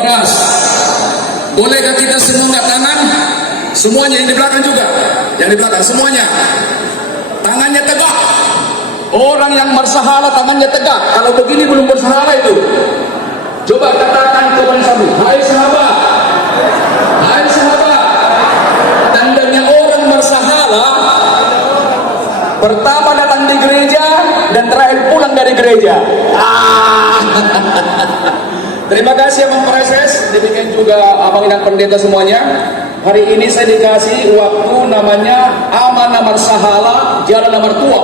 Keras. Bolehkah kita semua angkat tangan? Semuanya, yang di belakang juga. Yang di belakang semuanya. Tangannya tegak. Orang yang bersahala tangannya tegak. Kalau begini belum bersahala itu. Coba katakan kepada sahabat, hai sahabat. Hai sahabat. Tandanya orang bersahala, pertama datang di gereja dan terakhir pulang dari gereja. Terima kasih Abang Preses, demikian juga Abang Inang Pendeta semuanya. Hari ini saya dikasih waktu namanya amanah marsahala, jalan nomor tua.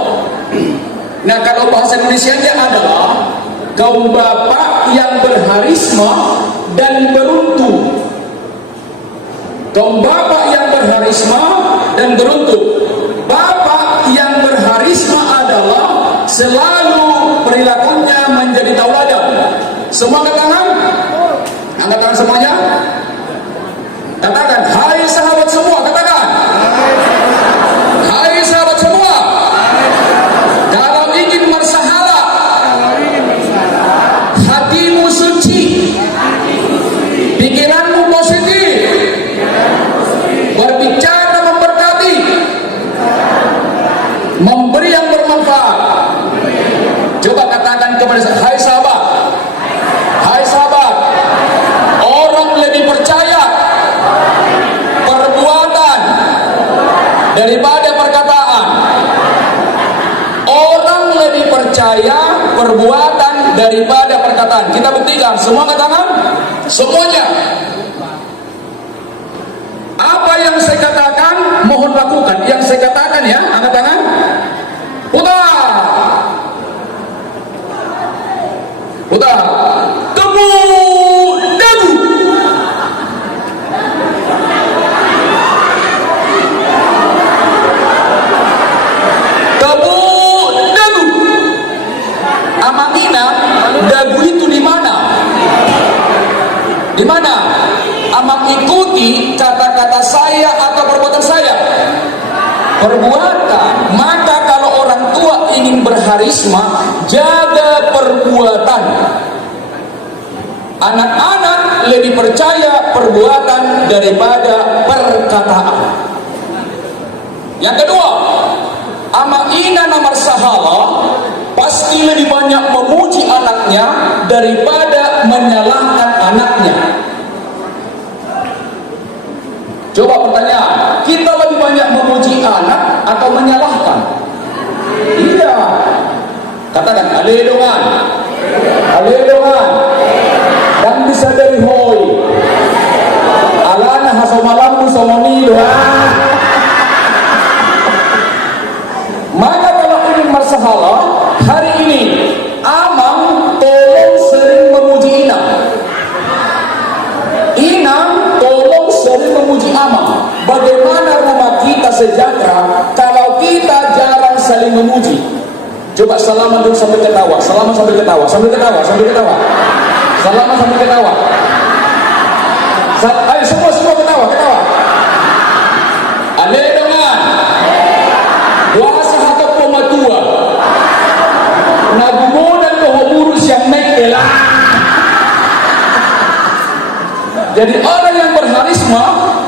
Nah, kalau bahasa Indonesianya adalah kaum bapak yang berharisma dan beruntung. Kaum bapak yang berharisma dan beruntung. Bapak yang berharisma adalah selalu perilakunya menjadi tauladan. Semua angkat tangan? Angkat tangan semuanya? Katakan, hai sahabat semua, katakan. Hai sahabat semua. Kalau ingin bersahala, hatimu suci, pikiranmu positif, berbicara memberkati, memberi yang bermanfaat. Coba katakan kepada saya, hai sahabat. Hai sahabat, orang lebih percaya perbuatan daripada perkataan. Orang lebih percaya perbuatan daripada perkataan. Kita buktikan, semua angkat tangan? Semuanya. Apa yang saya katakan, mohon lakukan. Yang saya katakan ya, angkat tangan. Putar. Putar. Temu dagu. Temu dagu. Amangina, dagu itu di mana? Di mana? Amang ikuti kata-kata saya atau perbuatan saya? Perbuatan. Maka kalau orang tua ingin berharisma, jaga perbuatan. Anak-anak lebih percaya perbuatan daripada perkataan. Yang kedua, amangina namar sahala pasti lebih banyak memuji anaknya daripada menyalahkan anaknya. Coba pertanyaan, kita lebih banyak memuji anak atau menyalahkan? Iya. Katakan, alelongan. Alelongan. Dan bisa dari hoi. Alana hasomalamu somonido. Maka kalau ingin bersahala, hari ini Amang tolong sering memuji Inang. Inang tolong sering memuji Amang. Bagaimana rumah kita sejahtera kalau kita jarang saling memuji? Coba salaman dulu sambil ketawa. Salaman sambil ketawa. Sambil ketawa. Sambil ketawa. Salaman sambil ketawa. Ayo semua ketawa. Ketawa. Alelongan. Kuasa hatap pematua. Nagumodan kohomurus yang mekelah. Jadi orang yang berharisma,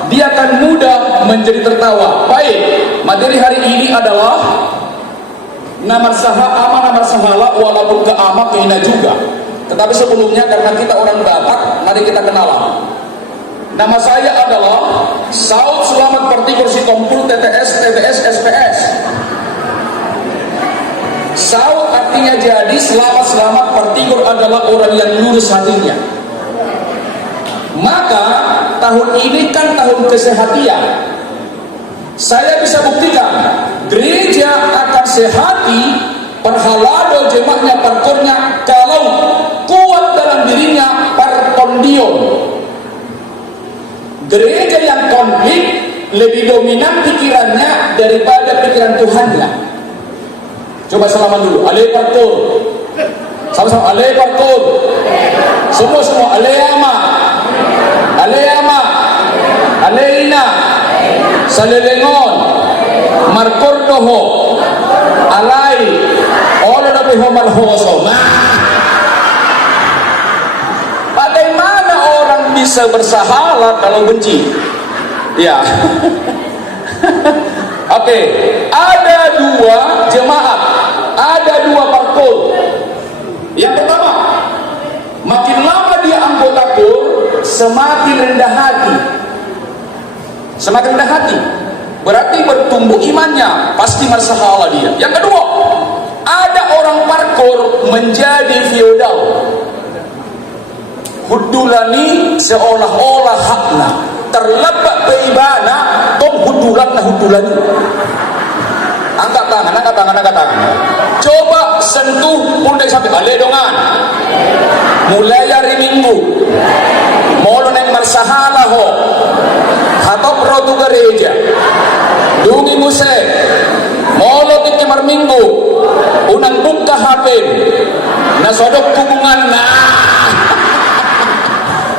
dia akan mudah menjadi tertawa. Baik, materi hari ini adalah namar sahala walaupun ke amak ke ina juga. Tetapi sebelumnya karena kita orang Batak, mari kita kenalan. Nama saya adalah Saud Selamat Pertikur Sitompul TTS, TBS, SPS. Saud artinya jadi, selamat Pertikur adalah orang yang lurus hatinya. Maka tahun ini kan tahun kesehatian. Saya bisa buktikan gereja akan sehati perhalado jemaahnya perkornya kalau kuat dalam dirinya perkondion. Gereja yang konflik lebih dominan pikirannya daripada pikiran Tuhannya. Coba salaman dulu. Ale parkur. Sama-sama ale parkur. Semua aleyama. Aleyama. Aleina. Salelengon. Markordoho. Alay. Ola na bihomal hoso. Bagaimana orang bisa bersahalat kalau benci. Ya. Oke, ada dua jemaat, ada dua parpol. Yang pertama, makin lama dia anggota KUR, semakin rendah hati. Semakin rendah hati, berarti bertumbuh imannya, pasti bersahalah dia. Yang kedua, ada orang parkor menjadi feodal. Hudulani seolah-olah hakna, terlebat beibana, tong hudulanna hudulani. Angkat tangan, angkat tangan, angkat tangan. Coba sentuh pundak sampai aledongan. Mulai dari minggu, molo neng marsahala ho, hatop rotu gereja, dungi muse, molo tiki marminggu, unang buka hapin, nasodok hubungan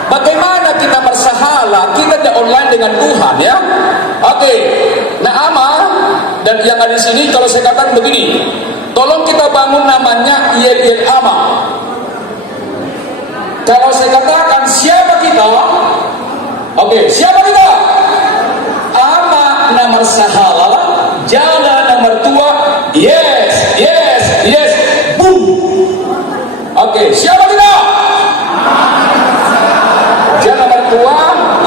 Bagaimana kita bersahala? Kita di online dengan Tuhan, ya. Oke. Nah, ama dan yang ada di sini, kalau saya katakan begini, tolong kita bangun namanya yel ama. Kalau saya katakan siapa kita? Oke, siapa kita? Ama nomor sahala, jalan nomor tua, yes, yes, yes, boom. Oke, siapa kita? Tua,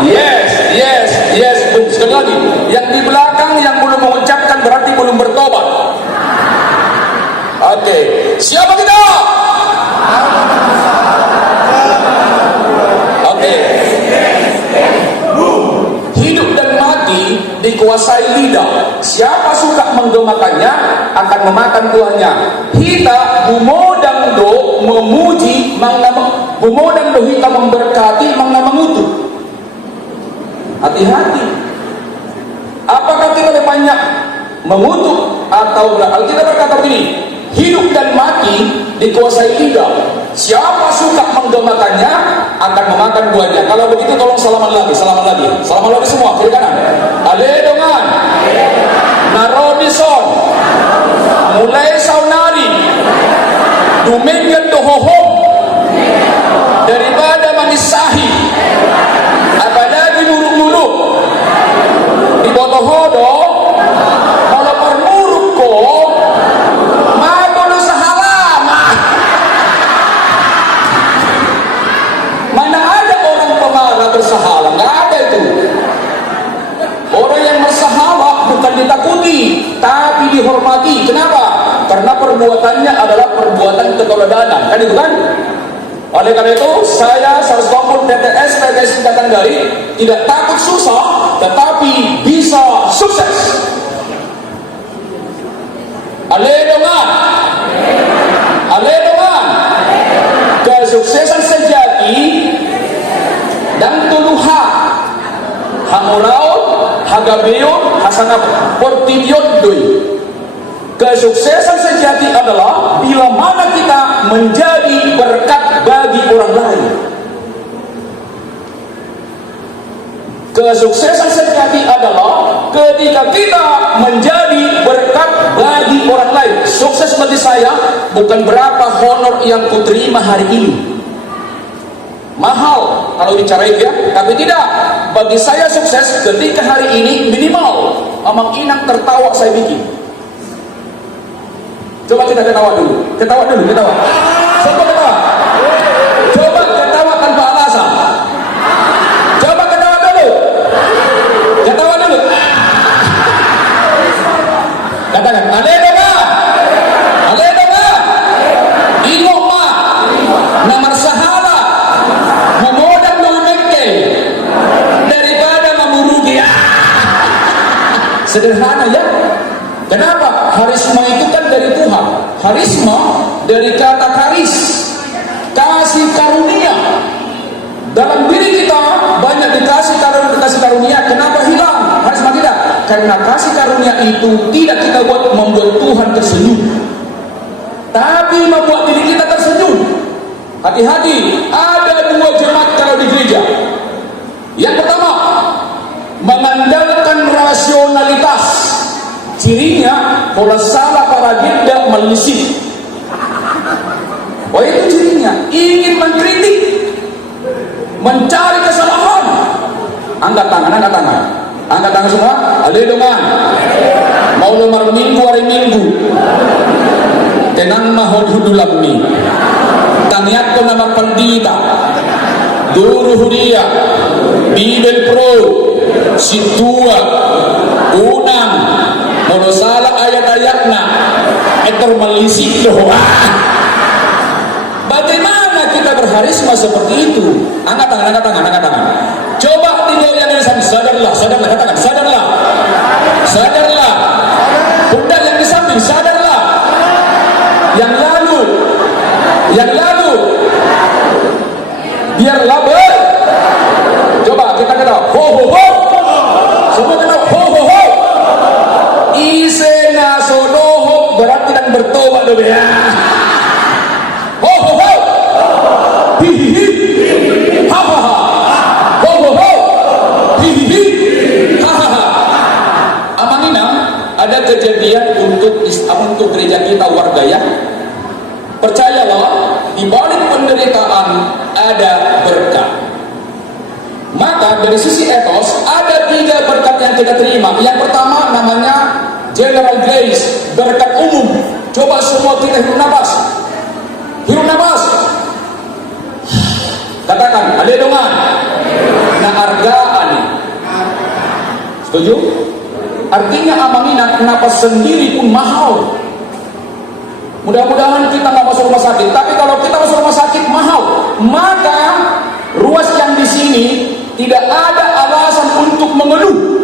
yes, yes, yes. Sekali lagi, yang di belakang yang belum mengucapkan berarti belum bertobat. Oke, siapa kita? Oke. Hidup dan mati dikuasai lidah. Siapa suka menggemakannya akan memakan tuannya. Kita bumodang do memuji mangnama, bumodang do kita memberkati mangnama mutu. Hati-hati. Apakah kita lebih banyak mengutuk atau Alkitab berkata begini, hidup dan mati dikuasai lidah. Siapa suka menggemakannya akan memakan buahnya. Kalau begitu tolong salaman lagi, salaman lagi, salaman lagi semua kiri kanan. Aledongan, Narodison, mulai saunari, Dumenggan dohohom, daripada manisahi, apalagi muruk-muruk, di botohodo, kalau permuruk kok, magono sahalama. Mana ada orang pemarah bersahala? Nggak ada itu. Orang yang bersahala bukan ditakuti, tapi dihormati. Kenapa? Karena perbuatannya adalah perbuatan keteladanan. Kan itu kan? Oleh karena itu, saya 120 PTS Singkatan Dari tidak takut susah, tetapi bisa sukses. Aledongan, aledongan. Kesuksesan sejati dan tuluha, hamurau, hagabeo, hasanap, portidion doi. Kesuksesan sejati adalah bila mana kita menjadi berkat bagi orang lain. Kesuksesan sejati adalah ketika kita menjadi berkat bagi orang lain. Sukses bagi saya bukan berapa honor yang kuterima hari ini. Mahal kalau bicara itu, ya, tapi tidak. Bagi saya sukses ketika hari ini minimal amang inang tertawa saya bikin. Coba kita ketawa dulu, ketawa dulu, ketawa. Coba ketawa. Coba ketawa tanpa alasan. Coba ketawa dulu. Ketawa dulu. Katakan, aledonga. Aledonga. Ingok ma. Namar sahala. Memodang lumengke. Daripada memurugi. Sederhana, ya. Kenapa? Harisma itu kan dari Tuhan. Harisma dari kata karis, kasih karunia. Dalam diri kita banyak dikasih karunia. Kenapa hilang harisma kita? Karena kasih karunia itu tidak kita buat membuat Tuhan tersenyum, tapi membuat diri kita tersenyum. Hati-hati, ada dua jemaat kalau di gereja. Yang pertama, mengandalkan rasionalitas. Cirinya, kalau salah paragenda melisik. Oh, itu cirinya. Ingin mengkritik, mencari kesalahan. Angkat tangan, angkat tangan. Angkat tangan semua. Aleluya. Mau lemar minggu hari minggu. Tenang mahal hudulami. Taniat ko nama pandita. Guru hudia. Bibel pro. Situa. Unang. Monosala ayat-ayatna. Etor malisik doa. Bagaimana kita berharisma seperti itu? Angkat tangan, angkat tangan, angkat tangan. Coba tinggal yang di sana, sadarlah, sadarlah, katakan, sadarlah, sadarlah. Pundak yang di samping, sadarlah. Yang lalu, biarlah ber. Coba kita kata, ho ho ho. Semua kata, ho ho ho. Isena sodoho berarti dan bertobat dobe ya. Ho ho ho. Hi hi hi. Ha ha ha. Ho ho ho. Hi hi hi. Ha ha ha. Amanina ada kejadian untuk gereja kita warga ya. Percayalah, di balik penderitaan ada berkat. Maka dari sisi etos ada 3 berkat yang kita terima. Yang pertama namanya General Grace, berkat umum. Coba semua kita hirup nafas. Hirup nafas. Katakan, aleluya. Nah, argaan. Setuju? Artinya amanina nafas sendiri pun mahal. Mudah-mudahan kita nggak masuk rumah sakit. Tapi kalau kita masuk rumah sakit mahal. Maka ruas yang di sini tidak ada alasan untuk mengeluh.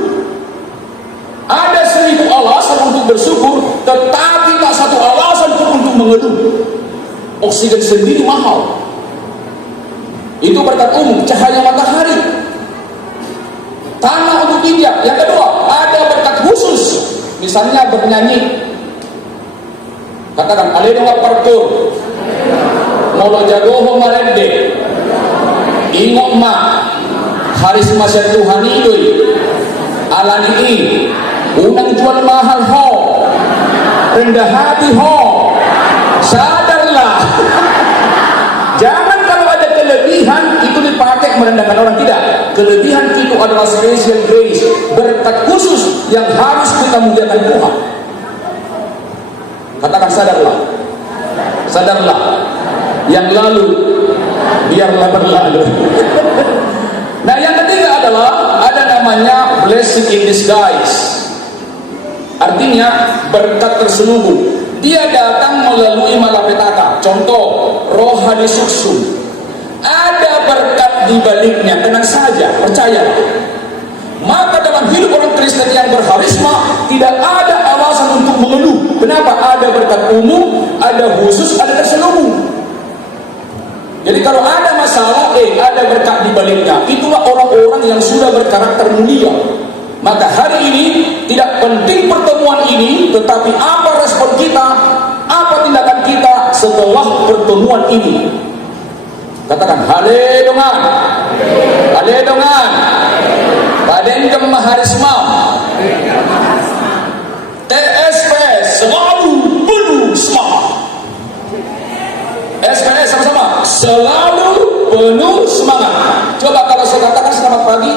Ada 1000 alasan untuk bersyukur, tetapi tak satu alasan pun untuk mengeluh. Oksigen sendiri mahal. Itu berkat umum, cahaya matahari. Tanah untuk injak. Yang kedua, ada berkat khusus. Misalnya bernyanyi. Katakan, aleluya partur. Molo jagoho marende. Ingok ma. Haris masya Tuhan idoi. Alani i. Unang jual mahal ho. Rendah hati ho. Sadarlah. Jangan kalau ada kelebihan itu dipakai merendahkan orang, tidak. Kelebihan itu adalah special grace, berkat khusus yang harus kita muliakan Tuhan. Katakan sadarlah. Sadarlah. Yang lalu biarlah berlalu. Nah, yang ketiga adalah ada namanya blessing in disguise. Artinya berkat terselubung. Dia datang melalui malapetaka. Contoh, rohani suksum. Ada berkat di baliknya, tenang saja, percaya. Maka dalam hidup orang Kristen yang berharisma tidak ada alasan untuk mengeluh. Kenapa? Ada berkat umum, ada khusus, ada terselubung. Jadi kalau ada masalah, ada berkat di baliknya. Itulah orang-orang yang sudah berkarakter mulia. Maka hari ini tidak penting pertemuan ini, tetapi apa respon kita, apa tindakan kita setelah pertemuan ini. Katakan haleluya. Haleluya. Padengkem maharisma. TSP selalu penuh semangat. SPS sama-sama selalu penuh semangat. Coba kalau saya katakan selamat pagi,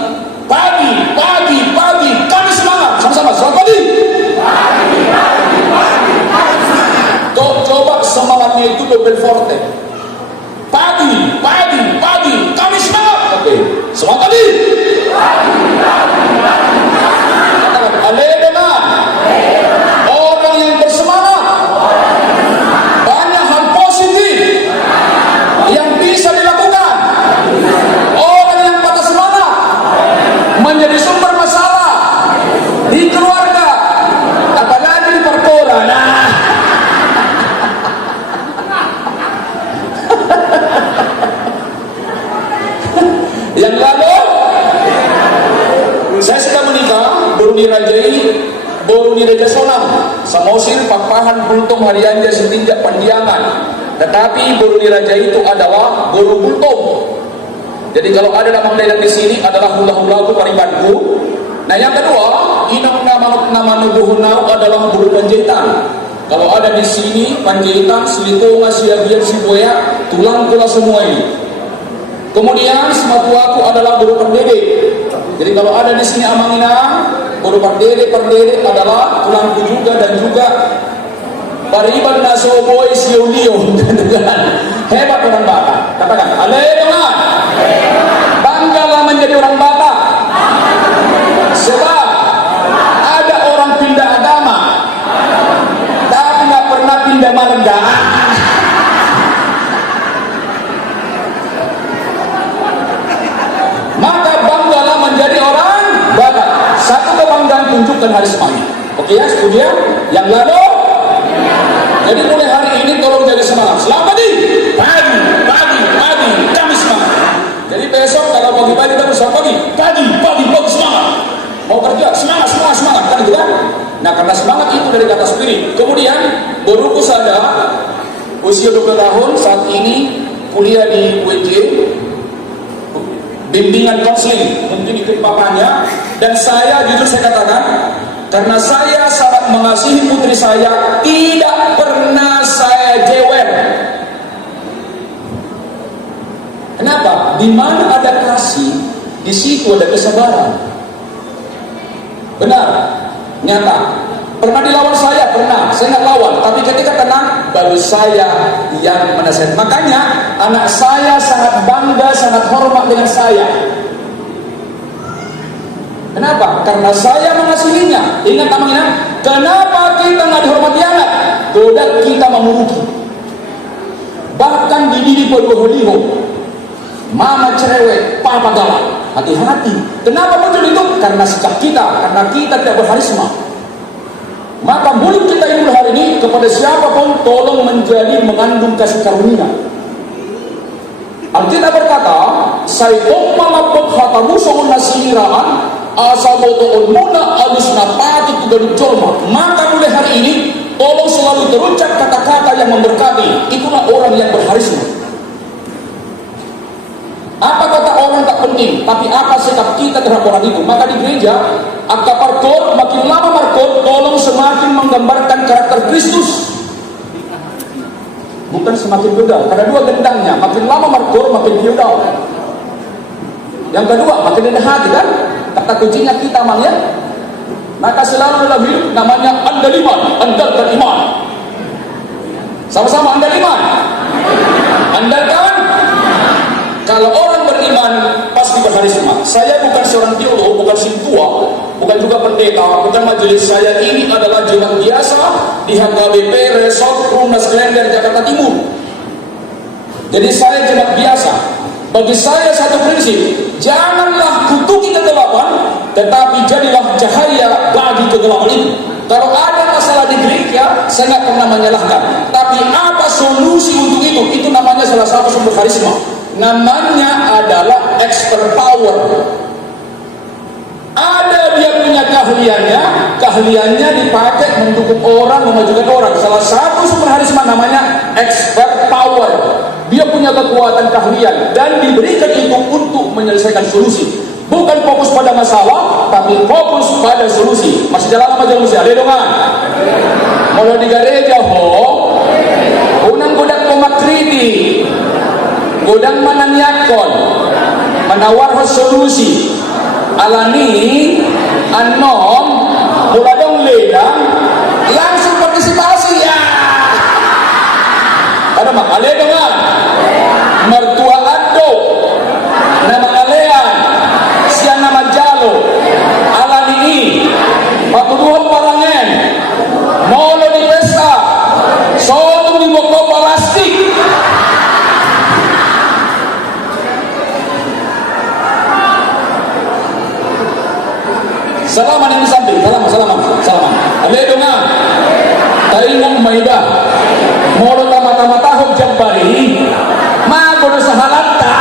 pagi, pagi, pagi, kami semangat. Sama-sama selamat pagi. Pagi, pagi, pagi, kami semangat. Coba semangatnya itu double forte. Pagi, pagi, pagi, kami semangat. Oke, semangat pagi. Pagi, pagi, pagi, katakan aleluya. Orang yang bersemangat banyak hal positif yang bisa dilakukan. Orang yang patah semangat menjadi sumber masalah di keluarga, apalagi di perkara. Nah, yang lalu saya sudah menikah, baru di Raja Sonam, Samosir, Papahan, Bultong, Harianja, Setinjak, Pandiangan. Tetapi baru di Raja itu adalah Guru Bultong. Jadi kalau ada nama daerah di sini adalah hula-hula itu paribanku. Nah yang kedua, inang nama nubuhunau adalah Guru Panjaitan. Kalau ada di sini Panjaitan, Silitonga, Siagian, Siboya, tulang pula semua ini. Kemudian semua tuaku adalah guru perdede. Jadi kalau ada di sini Amanginang, guru perdede adalah tulangku juga dan juga Bariban Nasoboy Siolio. Hebat orang Batak. Katakan, haleluya. Banggalah menjadi orang Batak. Sebab ada orang pindah agama, tapi nggak pernah pindah marga. Maka banggalah menjadi orang Batak. Satu kebanggaan tunjukkan hari semuanya. Oke ya, studi yang lalu. Jadi mulai hari ini tolong jaga semangat. Selamat pagi, kami semangat. Jadi besok kalau pagi-pagi kita bersama pagi semangat. Mau kerja semangat kan gitu kan? Nah karena semangat itu dari kata spirit. Kemudian guruku saya usia 20 tahun saat ini kuliah di UNJ, bimbingan konseling, mungkin ikut papanya. Dan saya jujur saya katakan, karena saya sangat mengasihi putri saya, tidak pernah saya jewer. Kenapa? Di mana ada kasih, di situ ada kesabaran. Benar, nyata. Pernah dilawan saya, pernah. Saya nggak lawan, tapi ketika tenang, baru saya yang menasihat. Makanya anak saya sangat bangga, sangat hormat dengan saya. Kenapa? Karena saya mengasihinya. Ingat namanya, kenapa kita nggak dihormati anak? Goda kita memuruki. Bahkan dididik berbohong. Mama cerewet, papa galak. Hati-hati. Kenapa muncul itu? Karena sikap kita, karena kita tidak berharisma. Maka mulut kita ini hari ini kepada siapapun tolong menjadi mengandung kasih karunia. Alkitab berkata, "Sayyidum malapot hatamu sohun nasiraan asabotoon muna alisna patut dari jorma." Maka mulai hari ini tolong selalu terucap kata-kata yang memberkati. Itulah orang yang berharisma. Apa kata orang tak penting, tapi apa sikap kita terhadap orang itu. Maka di gereja, akaparkor, makin lama markor, tolong semakin menggambarkan karakter Kristus. Bukan semakin beda, karena dua gendangnya. Makin lama markor, makin feudal. Yang kedua, makin rendah hati kan? Kata kuncinya kita mang ya. Maka selalu dalam hidup namanya andaliman, andalkan iman. Sama-sama andaliman. Andalkan. Kalau orang beriman pasti berharisma. Saya bukan seorang teolog, bukan sintua, bukan juga pendeta, bukan majelis. Saya ini adalah jemaat biasa di HKBP Resort Rumnas Klender Jakarta Timur. Jadi saya jemaat biasa. Bagi saya satu prinsip, janganlah kutuki kegelapan, tetapi jadilah cahaya bagi kegelapan itu. Kalau ada masalah di gereja, saya nggak pernah menyalahkan. Tapi apa solusi untuk itu? Itu namanya salah satu sumber karisma. Namanya adalah expert power. Ada dia punya keahliannya dipakai mendukung orang, memajukan orang. Salah satu sumber karisma namanya expert power. Dia punya kekuatan keahlian dan diberikan itu untuk menyelesaikan solusi. Bukan fokus pada masalah, tapi fokus pada solusi. Masih jalan apa jalan solusi? Ada dongan. Kalau di gereja unang godak komak kritik. Godang mananyakon menawar solusi alani anom muladong ledang langsung partisipasi ya. Ada makale dengan mertua ado nama kalian siang nama jalo alani ini patuduhan parangen molo di pesta sotung di boko plastik. Salaman yang disamping, salaman. Haleluya. Tainong maida. Moro tama-tama tahog jambari. Mago na sa halata.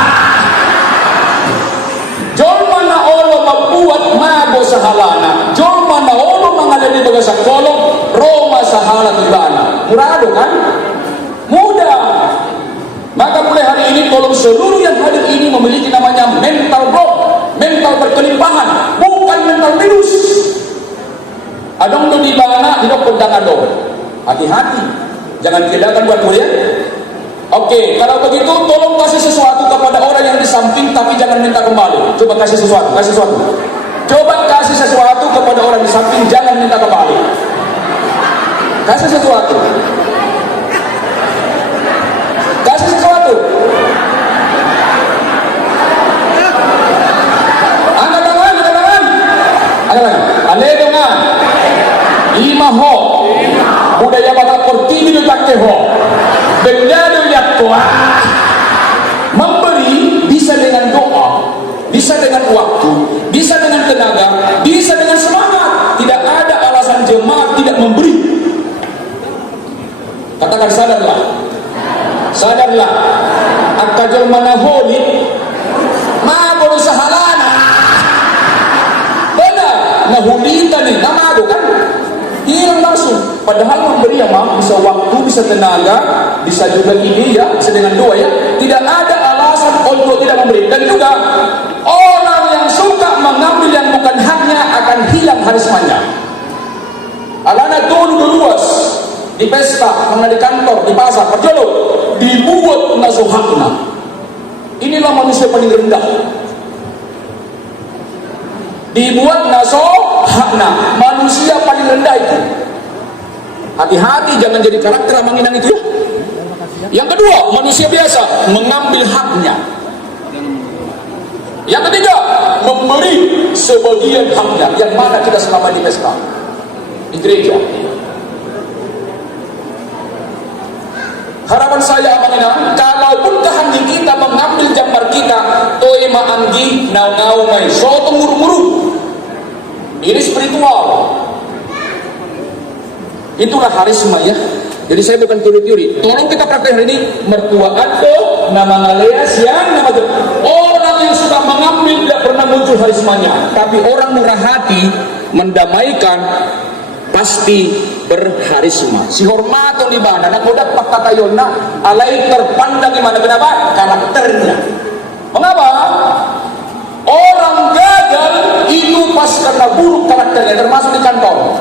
Jolman na olo mabuat mago sa halana. Jolman na olo mga lalibaga sa kolong Roma sa halat ibana. Murado kan? Mudah. Maka mulai hari ini tolong seluruh yang hadir ini memiliki namanya mental block, mental berkelimpangan, bukan mental minus. Adong do di bana, didok pedang adong. Hati-hati, jangan kedakan buat mulia. Oke, kalau begitu tolong kasih sesuatu kepada orang yang di samping, tapi jangan minta kembali. Coba kasih sesuatu, kasih sesuatu. Coba kasih sesuatu kepada orang di samping, jangan minta kembali. Kasih sesuatu. Kasih sesuatu. Angkat tangan, angkat tangan. Angkat tangan. Aledongan. Lima ho. Budaya Batak Portini do ho. Benda do yakwa. Memberi bisa dengan doa, bisa dengan waktu, bisa dengan tenaga, bisa dengan semangat. Tidak ada alasan jemaat tidak memberi. Katakan sadarlah. Sadarlah. Akajol manaholi mago sahalana. Benar. Nahulitan nih, namago kan? Hilang langsung. Padahal memberi ya mam, bisa waktu, bisa tenaga, bisa juga ini ya, bisa dengan doa ya. Tidak ada alasan untuk tidak memberi. Dan juga orang yang suka mengambil yang bukan haknya akan hilang harismanya. Alana dulu luas di pesta, karena di kantor, di pasar, perjolo dibuat nasuhakna. Inilah manusia paling rendah. Dibuat nasuhakna, manusia paling rendah itu. Hati-hati jangan jadi karakter amanginan itu ya. Yang kedua, manusia biasa mengambil haknya. Yang ketiga, memberi sebagian haknya. Yang mana kita selama di pesta, di gereja. Harapan saya amanginan, kalaupun kehendak kita mengambil jambar kita, toi maanggi nau mai soto muru-muru. Ini spiritual. Itulah harisma ya. Jadi saya bukan teori-teori. Tolong kita praktek hari ini. Mertua atau nama ngaleas yang nama itu. Orang yang suka mengambil tidak pernah muncul harismanya. Tapi orang murah hati mendamaikan pasti berharisma. Si hormato di mana? Nak mudah fakta tayona alai terpandang di mana? Kenapa? Karakternya. Mengapa? Orang gagal itu pas karena buruk karakternya, termasuk di kantor.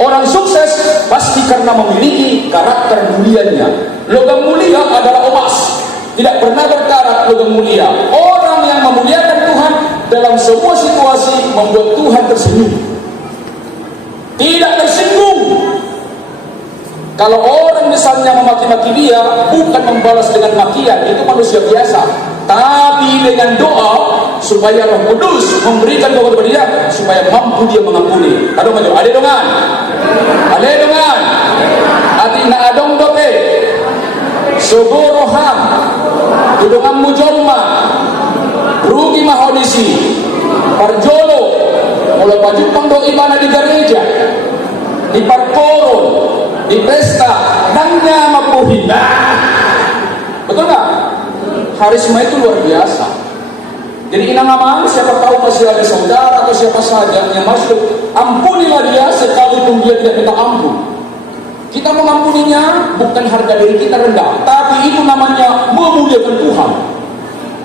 Orang sukses pasti karena memiliki karakter mulianya. Logam mulia adalah emas, tidak pernah berkarat logam mulia. Orang yang memuliakan Tuhan dalam semua situasi membuat Tuhan tersenyum, tidak tersinggung. Kalau orang misalnya memaki-maki dia, bukan membalas dengan makian, itu manusia biasa. Tapi dengan doa, supaya Roh Kudus memberikan doa kepada dia, supaya mampu dia mengampuni. Adong maju, ade dongan, ade dongan, ati na adong dope, sogoroham, tudongan mujolma, rugi mahodisi, parjolo, mulai paju pondok ibana di gereja, di parkoron, di pesta, nangnya mapuhin. Betul nggak? Harisma itu luar biasa. Jadi inang-amang, siapa tahu masih ada saudara atau siapa saja yang masuk, ampunilah dia sekalipun dia tidak minta ampun. Kita mengampuninya bukan harga diri kita rendah, tapi itu namanya memuliakan Tuhan.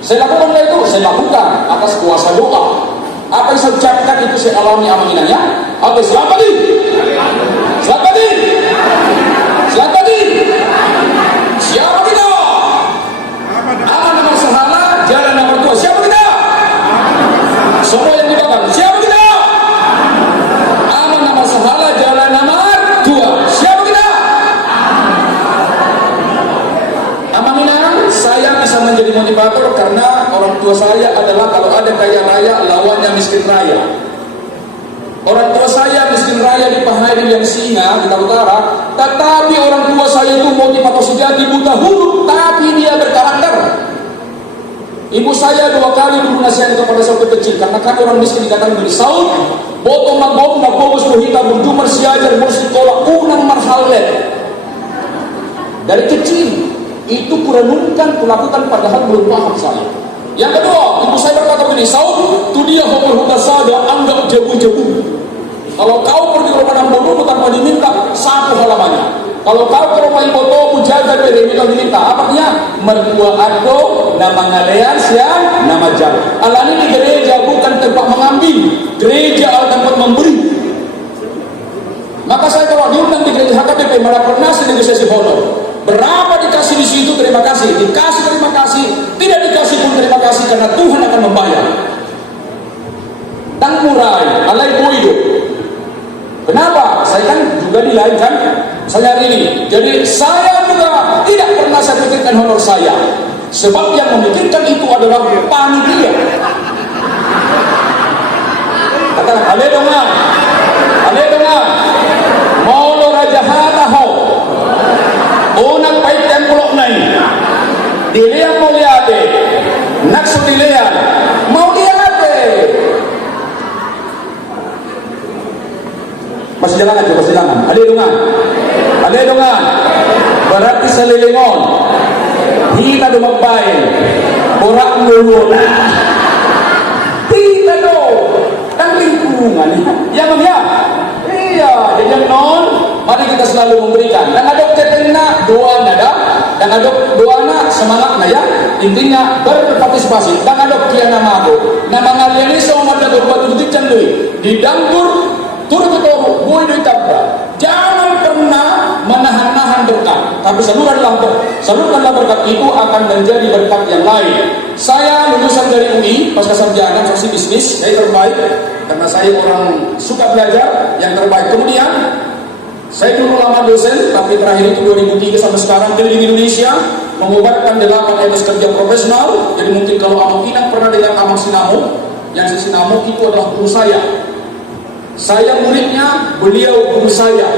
Saya lakukan itu, saya lakukan atas kuasa doa. Apa yang saya ucapkan itu saya alami amanginannya. Apa selamat pagi, selamat pagi, selamat pagi. Siapa kita? Aman nomor sahala, jalan nomor 2. Siapa kita? Semua yang di belakang. Siapa kita? Aman nomor sahala, jalan nomor 2. Siapa kita? Amanginan, saya bisa menjadi motivator karena orang tua saya adalah kalau ada kaya raya, lawannya miskin raya. Orang tua saya miskin raya di Pahai yang Singa, di Utara, tetapi orang tua saya itu motivator sejati, buta huruf, tapi dia berkarakter. Ibu saya 2 kali dulu nasihat kepada saya kecil, karena kami orang miskin dikatakan beli saud, botong magom, nagobos buhita, berjumar siajar, bersekolah, unang marhalet. Dari kecil, itu kurenungkan, kulakukan padahal belum paham saya. Yang kedua, ibu saya berkata begini, saud, tu dia homer hutasada, anggap jebu-jebu. Kalau kau pergi ke rumah Nambonumu tanpa diminta, sapu halamannya. Kalau kau ke rumah ibu tomu jaga beri minta diminta. Apanya? Mertua ado, nama ngalean siang, nama jalan. Alani di gereja bukan tempat mengambil, gereja adalah tempat memberi. Maka saya kalau diundang di gereja HKBP, mana pernah negosiasi honor. Berapa dikasih di situ terima kasih, dikasih terima kasih, tidak dikasih pun terima kasih, karena Tuhan akan membayar. Dan murai, alai boido. Kenapa? Saya kan juga nilai kan, saya hari ini. Jadi saya juga tidak pernah saya pikirkan honor saya, sebab yang memikirkan itu adalah panitia. Katakan, ale dongan, maulo raja hataho, unang pait yang pulok nai, dilihat mau liate, naksu dilihat, mau liate. Masih jalan aja, masih jalan. Ale dongan, berarti selilingon, hita dumagbayin, borak mulun. Yang ya, iya, jadi non, mari kita selalu memberikan. Dan adok tetena doa nada, dan adok doa na semangat naya, intinya berpartisipasi. Dan adok kia nama aku, nama ngalian ini semua ada berbatu butik cendui, di danggur turut itu boy duit tabra. Jangan pernah menahan-nahan berkat, tapi salurkanlah berkat itu akan menjadi berkat yang lain. Saya lulusan dari UI, pasca sarjana transaksi bisnis, saya terbaik karena saya orang suka belajar, yang terbaik. Kemudian saya dulu lama dosen, tapi terakhir itu 2003 sampai sekarang keliling Indonesia mengobarkan 8 etos kerja profesional. Jadi mungkin kalau Amang Inang pernah dengar Amang Sinamuk, yang si Sinamuk itu adalah guru saya. Saya muridnya, beliau guru saya.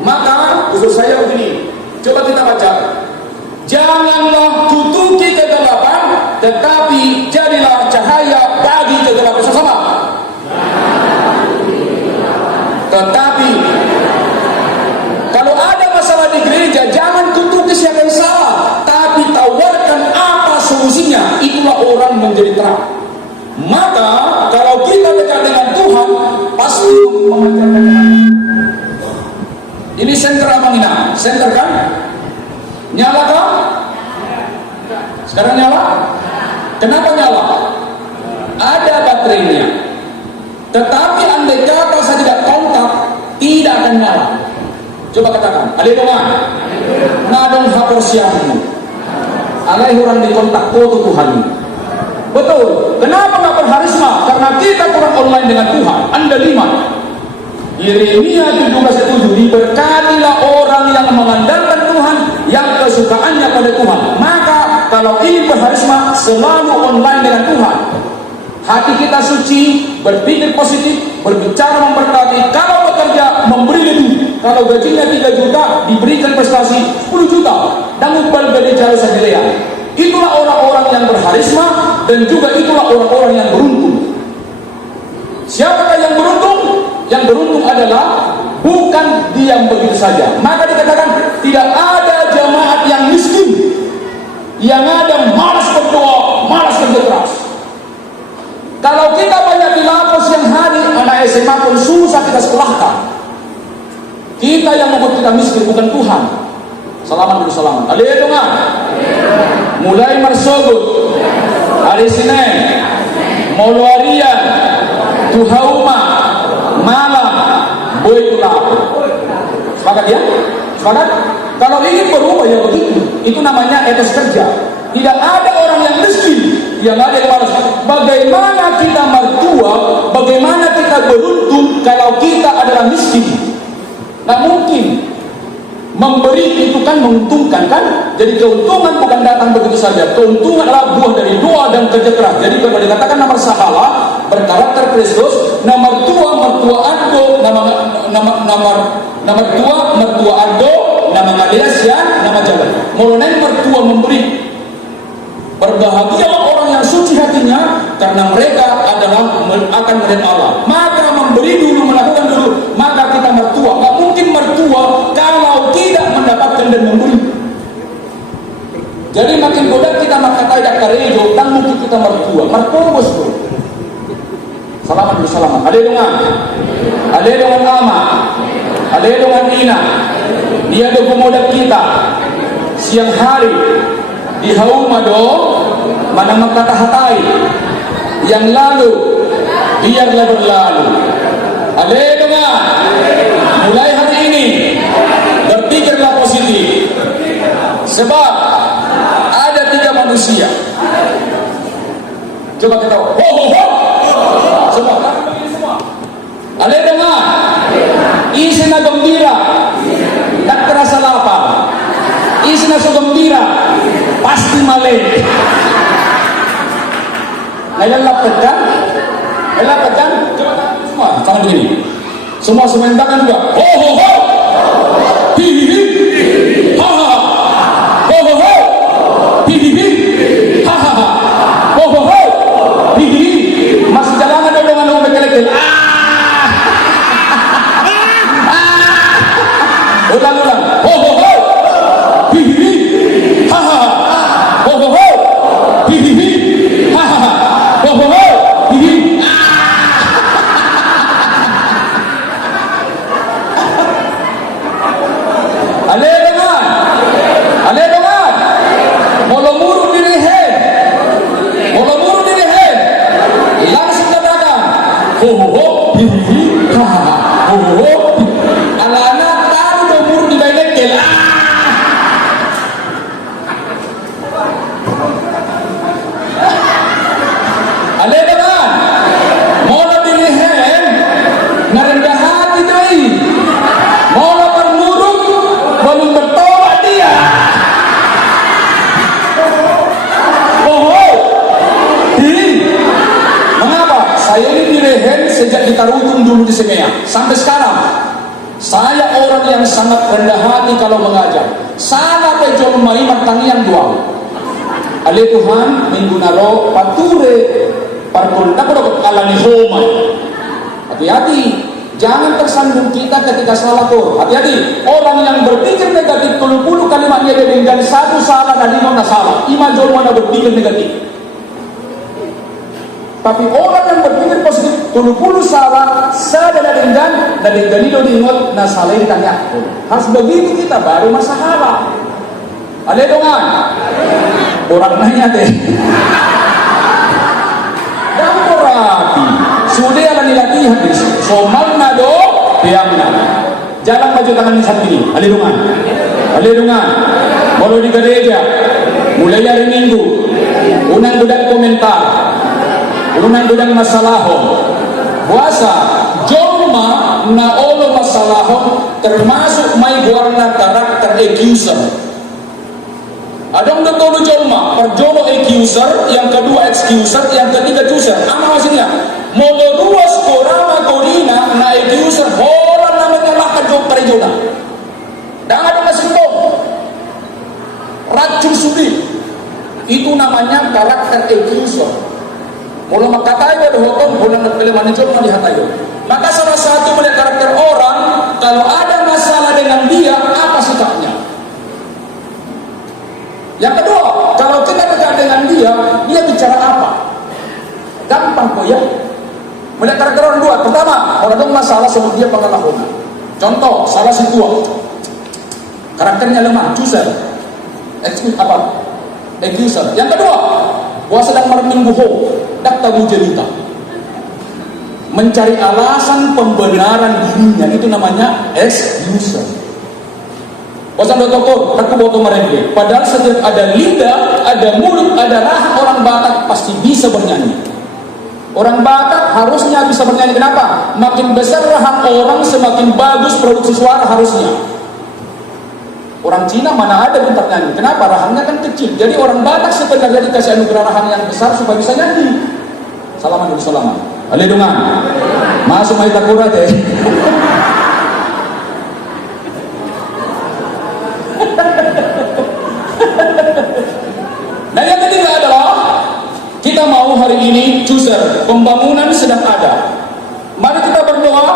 Maka usul saya begini, coba kita baca. Janganlah tutupi kegelapan, tetapi jadilah cahaya bagi kegelapan. Sama-sama. Tetapi kalau ada masalah di gereja, jangan tutupi siapa yang salah, tapi tawarkan apa solusinya. Itulah orang menjadi terang. Maka kalau kita dekat dengan Tuhan, pasti mengajarkan. Ini senter Amang Inang, senter kan? Nyala kan? Sekarang nyala? Kenapa nyala? Ada baterainya. Tetapi andai kata saya tidak kontak, tidak akan nyala. Coba katakan, ada dongan, ngadong hapor siangmu, alai orang di kontak foto Tuhan. Betul. Kenapa nggak berharisma? Karena kita kurang online dengan Tuhan. Anda 5. Yeremia 17:7, diberkatilah orang yang mengandalkan Tuhan, yang kesukaannya pada Tuhan. Maka kalau ini berharisma, selalu online dengan Tuhan. Hati kita suci, berpikir positif, berbicara memberkati. Kalau bekerja, memberi lebih. Kalau gajinya 3 juta, diberikan prestasi 10 juta. Dan upal dari jauh saja. Itulah orang-orang yang berharisma, dan juga itulah orang-orang yang beruntung. Siapakah yang beruntung? Yang beruntung adalah bukan diam begitu saja. Maka dikatakan tidak ada jemaat yang miskin, yang ada malas berdoa, malas kerja keras. Kalau kita banyak di lapos yang hari, anak SMA pun susah kita sekolahkan. Kita yang membuat kita miskin, bukan Tuhan. Salaman dulu, salaman. Haleluya. Mulai marsogut, hari Senin, Moluarian, Tuhauma, malam, boy pulang. Sepakat ya? Sepakat? Kalau ingin berubah ya begitu. Itu namanya etos kerja. Tidak ada orang yang miskin, yang ada yang malas. Bagaimana kita mertua, bagaimana kita beruntung kalau kita adalah miskin? Nggak mungkin. Memberi itu kan menguntungkan kan? Jadi keuntungan bukan datang begitu saja. Keuntungan adalah buah dari doa dan kerja keras. Jadi kalau dikatakan nomor sahala berkarakter Kristus, nomor tua mertua ado, nomor tua mertua ado, nama ngaliasian, nama jalan. Mulai mertua memberi. Berbahagialah orang yang suci hatinya, karena mereka adalah akan melihat Allah. Maka memberi dulu, melakukan dulu, maka kita mertua. Gak mungkin mertua kalau tidak mendapatkan dan memberi. Jadi makin bodoh kita makan tidak karejo, dan mungkin kita mertua. Mertua bos bro. Salaman bersalaman. Ada dengan ama, ada dengan ina. Dia dokumodak kita siang hari di haumado mana kata hatai yang lalu biarlah berlalu. Haleluya. Mulai hari ini berpikirlah positif, sebab manusia. Coba kita ho ho ho. Semua kan begini semua. Ale dengar. Isi na gembira. Tak terasa lapar. Isi na so gembira. Pasti malay. Nailalapad kan? Nailalapad kan? Coba semua tangan begini. Semua semain tangan juga. Ho ho ho. Hi hi hi. Ha ha ha. Ho ho ho. Hi hi hi. Ha ha ha. Ho ho ho. Hi hi hi. Masih jalangan dong dengan ngomong kelekil. Ulang-ulang. Ho ho ho. Hi hi hi. Ha ha ha. Ho ho ho. Hi hi hi. Ha ha ha. Ho ho ho. Hi hi. Ale dengar. Molo-muru dilihat. Molo-muru dilihat. Langsung katakan. Ho ho ho. Hi hi hi. Ha ha ha. Ho ho ho. Alana taruh mulu di bainekel. Ale dengar. Molo dilihat. Narendah hati doi. Molo bermuruk. Belum bertolak dia. Mengapa? Saya ini direhen sejak di Tarutung dulu di Semea sampai sekarang. Saya orang yang sangat rendah hati kalau mengajar. Sana pe jom mai martangian dua. Ale Tuhan minggu naro pature parkul tak dapat kalani homa. Hati-hati. Jangan tersandung kita ketika salah tuh. Hati-hati. Orang yang berpikir negatif 30 kalimatnya dia dengan satu salah dan 5 salah. 5 jom mana berpikir negatif. Tapi orang yang berpikir positif 30 salah, sadar dengan dari Galileo diingat nasalah ini tanya. Harus begitu kita baru masalah. Ale dongan. Orang nanya deh. Dan berarti sudah ada latihan di somal nado tiangna. Jalan maju tangan di samping ini. Ale dongan. Ale dongan. Baru di gereja. Mulai hari Minggu. Unang budak komentar. Unang budang masalahon puasa joma na olo masalahon termasuk may warna karakter accuser. Adong dotolo joma perjono accuser, yang kedua excuser, yang ketiga accuser. Apa maksudnya? Modo ruas korama korina na accuser hola namanya lah kajong perjona. Dan ada masintong racun sudi. Itu namanya karakter accuser. Mula makatai ada hukum bulan pilih manajer melihat ayo. Maka salah satu melihat karakter orang, kalau ada masalah dengan dia, apa sikapnya? Yang kedua, kalau kita dekat dengan dia bicara apa? Gampang kok ya. Melihat karakter orang dua. Pertama, kalau ada masalah sama dia pengalaman. Contoh, salah si tua. Karakternya lemah, accuser. Accuser. Yang kedua, gua sedang merminggu dak tabu jelita. Mencari alasan pembenaran dirinya, itu namanya excuser. Wasan doktor, tak boto mereka. Padahal setiap ada lidah, ada mulut, ada rahang orang Batak pasti bisa bernyanyi. Orang Batak harusnya bisa bernyanyi. Kenapa? Makin besar rahang orang, semakin bagus produksi suara harusnya. Orang Cina mana ada bentar nyanyi. Kenapa? Rahangnya kan kecil. Jadi orang Batak sebenarnya dikasih anugerah rahang yang besar supaya bisa nyanyi. Salaman dulu, salaman. Ale dungan. Masuk mai takura deh. Nah yang ketiga adalah kita mau hari ini chooser, pembangunan sedang ada. Mari kita berdoa,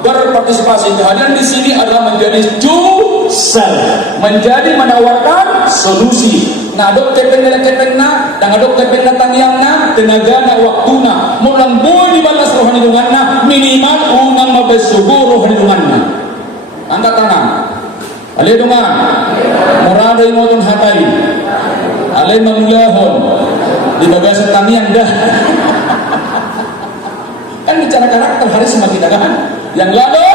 berpartisipasi. Kehadiran di sini adalah menjadi chooser, menjadi menawarkan solusi. Ngadok kepeng-kepengna, dan ngadok kepeng tangiangna, tenagana waktuna, mulang boy di balas rohani dunganna, minimal unang mabesugo rohani dunganna. Angkat tangan. Ale dungan, murada imotun hatai. Ale mamulahon di bagasan tangiang dah. Kan bicara karakter hari sama kita kan. Yang lalu,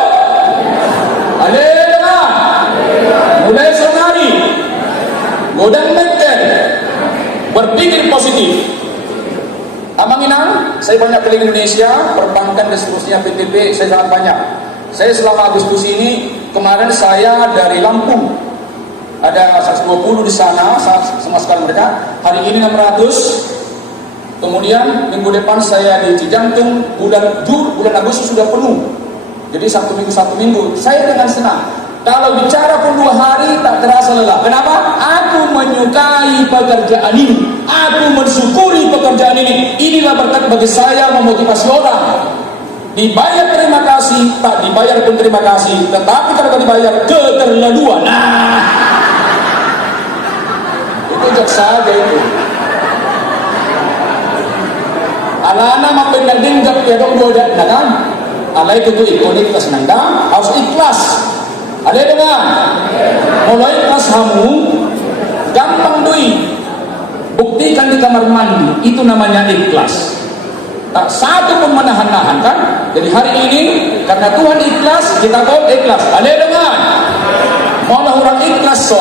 ale dungan, mulai sonari. Godang meter, berpikir positif. Amang Inang, saya banyak keliling Indonesia, perbankan dan seterusnya, PTP, saya sangat banyak. Saya selama Agustus ini, kemarin saya dari Lampung, ada 120 di sana, sama sekali mereka. Hari ini 600. Kemudian minggu depan saya di Cijantung, bulan Agustus sudah penuh. Jadi satu minggu. Saya dengan senang. Kalau bicara pun 2 hari tak terasa lelah. Kenapa? Aku menyukai pekerjaan ini. Aku mensyukuri pekerjaan ini. Inilah berkat bagi saya memotivasi orang. Dibayar terima kasih, tak dibayar pun terima kasih. Tetapi kalau tak dibayar keterlaluan. Nah, itu jok saja itu. Anak-anak makin naging gap ya dong bodoh, kan? Alai itu ikut kita senang dah, harus ikhlas. Ada dengan mulai ikhlas kamu gampang doi. Buktikan di kamar mandi, itu namanya ikhlas. Tak satu pun menahan-nahan kan? Jadi hari ini karena Tuhan ikhlas, kita kau ikhlas. Ada dengan malah orang ikhlas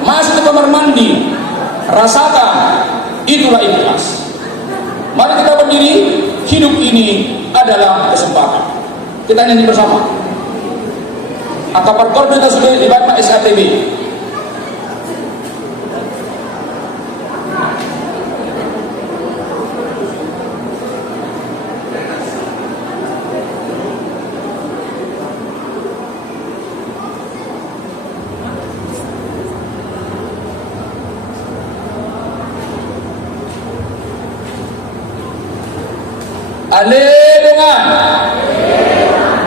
masuk ke kamar mandi, rasakan itulah ikhlas. Mari kita berdiri, hidup ini adalah kesempatan. Kita nyanyi bersama. Angkapan korban kita sudah ibarat SATB. Ale dengan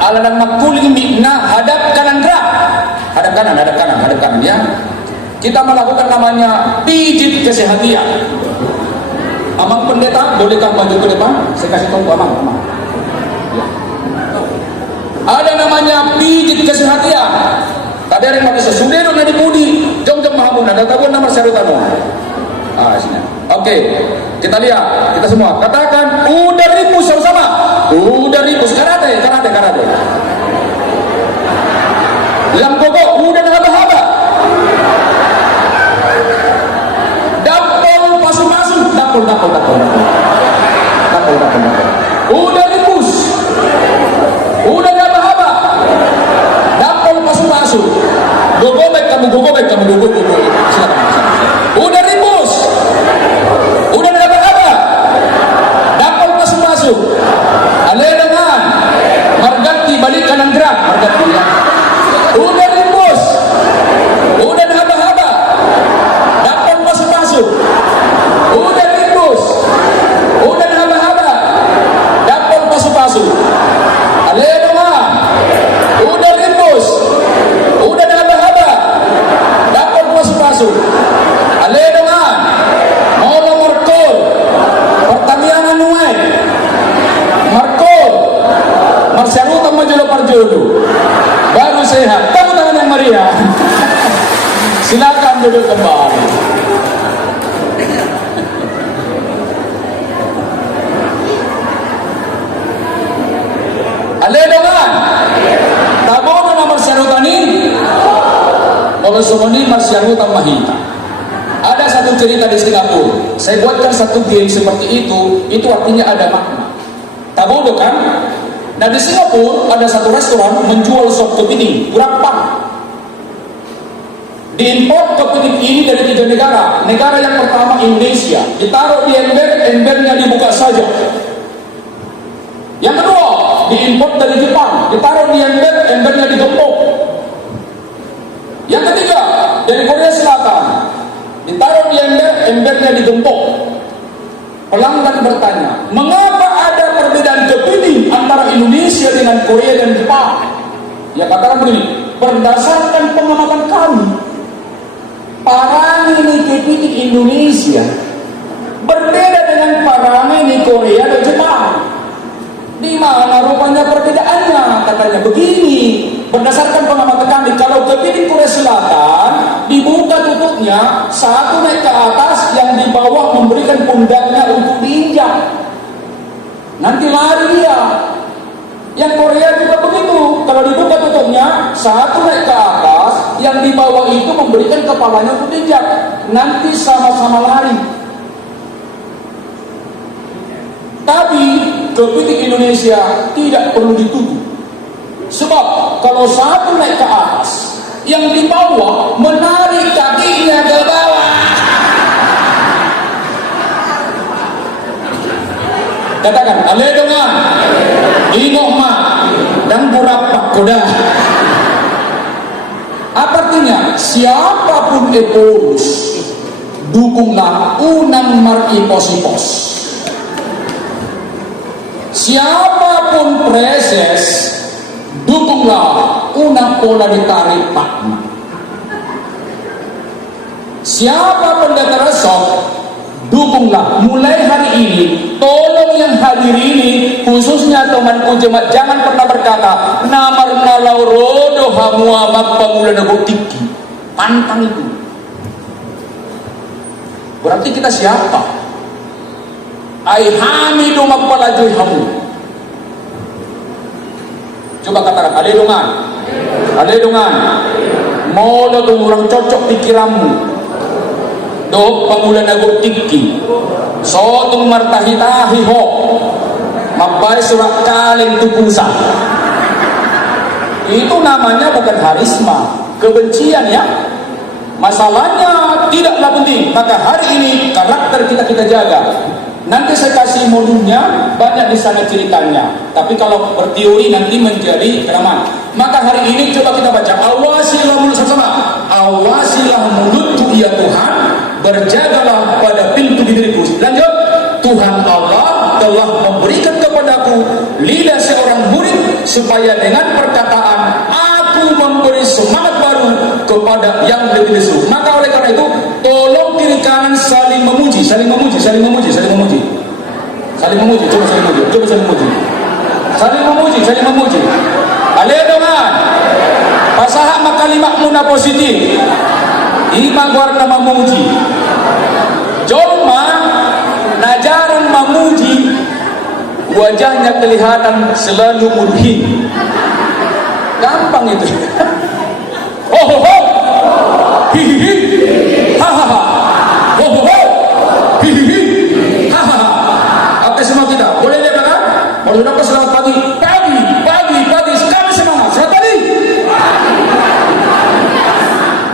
alanang makuling mikna hadap kanan gerak. Hadap kanan ya. Kita melakukan namanya pijit kesehatan. Amang pendeta, bolehkah maju ke depan? Saya kasih tahu amang. Ya. Ada namanya pijit kesehatan. Tadi ada yang bisa sudero na dipudi, jom mahamun ada tahu nama syarutamu. Sini. Oke, kita lihat, kita semua katakan udah ribus sama-sama. Udah ribus karate. Lam koko udah haba-haba. Dapol pasu-pasu, dapol. Udah ribus. Udah haba-haba. Dapol pasu-pasu. Gogobek kamu. Silakan. Udah ribus. Udah haba-haba. Dapol pasu-pasu. Ale dengan margati balik kanan gerak. Margati ya. Udah ribus. Udah haba-haba. Dapol pasu-pasu. Udah ribus. Udah haba-haba. Dapol pasu-pasu. Ale dengan udah ribus. Udah haba-haba. Dapol pasu-pasu. Ale dengan molo markol. Pertamiangan nuai. Markol. Marsyarut sama jodoh parjodoh. Baru sehat. Tepuk tangan yang meriah. Silakan duduk kembali. Ale dengan tabono na marsyarutanin. Kalau sumoni marsyarutan mahita. Ada satu cerita di Singapura. Saya buatkan satu game seperti itu artinya ada makna. Tabodo kan? Nah di Singapura ada satu restoran menjual sop kepiting, berapa? Diimpor kepiting ini dari 3 negara. Negara yang pertama Indonesia, ditaruh di ember, embernya dibuka saja. Yang kedua, diimpor dari Jepang, ditaruh di ember, embernya digempok. Yang ketiga, dari Korea Selatan, ditaruh di ember, embernya digempok. Pelanggan bertanya, mengapa ada perbedaan kepiting antara Indonesia dengan Korea dan Jepang? Ya katakan begini, berdasarkan pengamatan kami, parang ini kepiting Indonesia berbeda dengan parang ini Korea dan Jepang. Di mana rupanya perbedaannya? Katanya begini, berdasarkan pengamatan kami, kalau kepiting Korea Selatan dibuka tutupnya, satu naik ke atas, yang di bawah memberikan pundaknya untuk diinjak. Nanti lari dia. Yang Korea juga begitu, kalau dibuka tutupnya, satu naik ke atas, yang di bawah itu memberikan kepalanya untuk diinjak. Nanti sama-sama lari. kepiting Indonesia tidak perlu ditutup. Sebab kalau satu naik ke atas, yang di bawah menarik kakinya ke bawah. Katakan, aledongan, ingok mak, dan burapak koda. Apa artinya? Siapapun Paulus, dukunglah unang mar'iposipos. Siapapun preses, dukunglah unang pola ditarik pakma. Siapa pendeta resok, dukunglah. Mulai hari ini, tolong yang hadir ini, khususnya temanku jemaat, jangan pernah berkata namar nalau rodo hamuamak pamula nagotiki. Pantang itu. Berarti kita siapa? Ai hamidu magpalajoy hamu. Coba katakan, aledongan, aledongan. Molo tuh orang cocok pikiranmu. Do pamula nagotiki. So tung martahitahi ho. Mabay surat kaleng tupusa. Itu namanya bukan harisma, kebencian ya. Masalahnya tidaklah penting. Maka hari ini karakter kita jaga. Nanti saya kasih modulnya, banyak di sana ceritanya. Tapi kalau berteori nanti menjadi keramat. Maka hari ini coba kita baca. Awasilah mulut sama. Awasilah mulutku ya Tuhan. Berjagalah pada pintu diriku. Lanjut. Tuhan Allah telah memberikan kepadaku lidah seorang murid, supaya dengan perkataan aku memberi semangat baru kepada yang lebih lesu. Maka oleh karena itu, tolong kiri kanan saling memuji, saling memuji, saling memuji, saling memuji, saling memuji. Coba saling memuji, coba saling memuji, saling memuji, saling memuji. Aledongan, pasahak makalimak muna positif. Ima warna memuji. Joma najaran memuji, wajahnya kelihatan selalu murhin. Gampang itu. Oh ho ho, hi hi hi, ha ha ha, oh ho ho, hi hi hi, ha ha ha. Apa semua kita? Boleh lihat kan? Mau sudah selamat pagi, pagi, pagi, pagi. Kami semangat. Selamat pagi.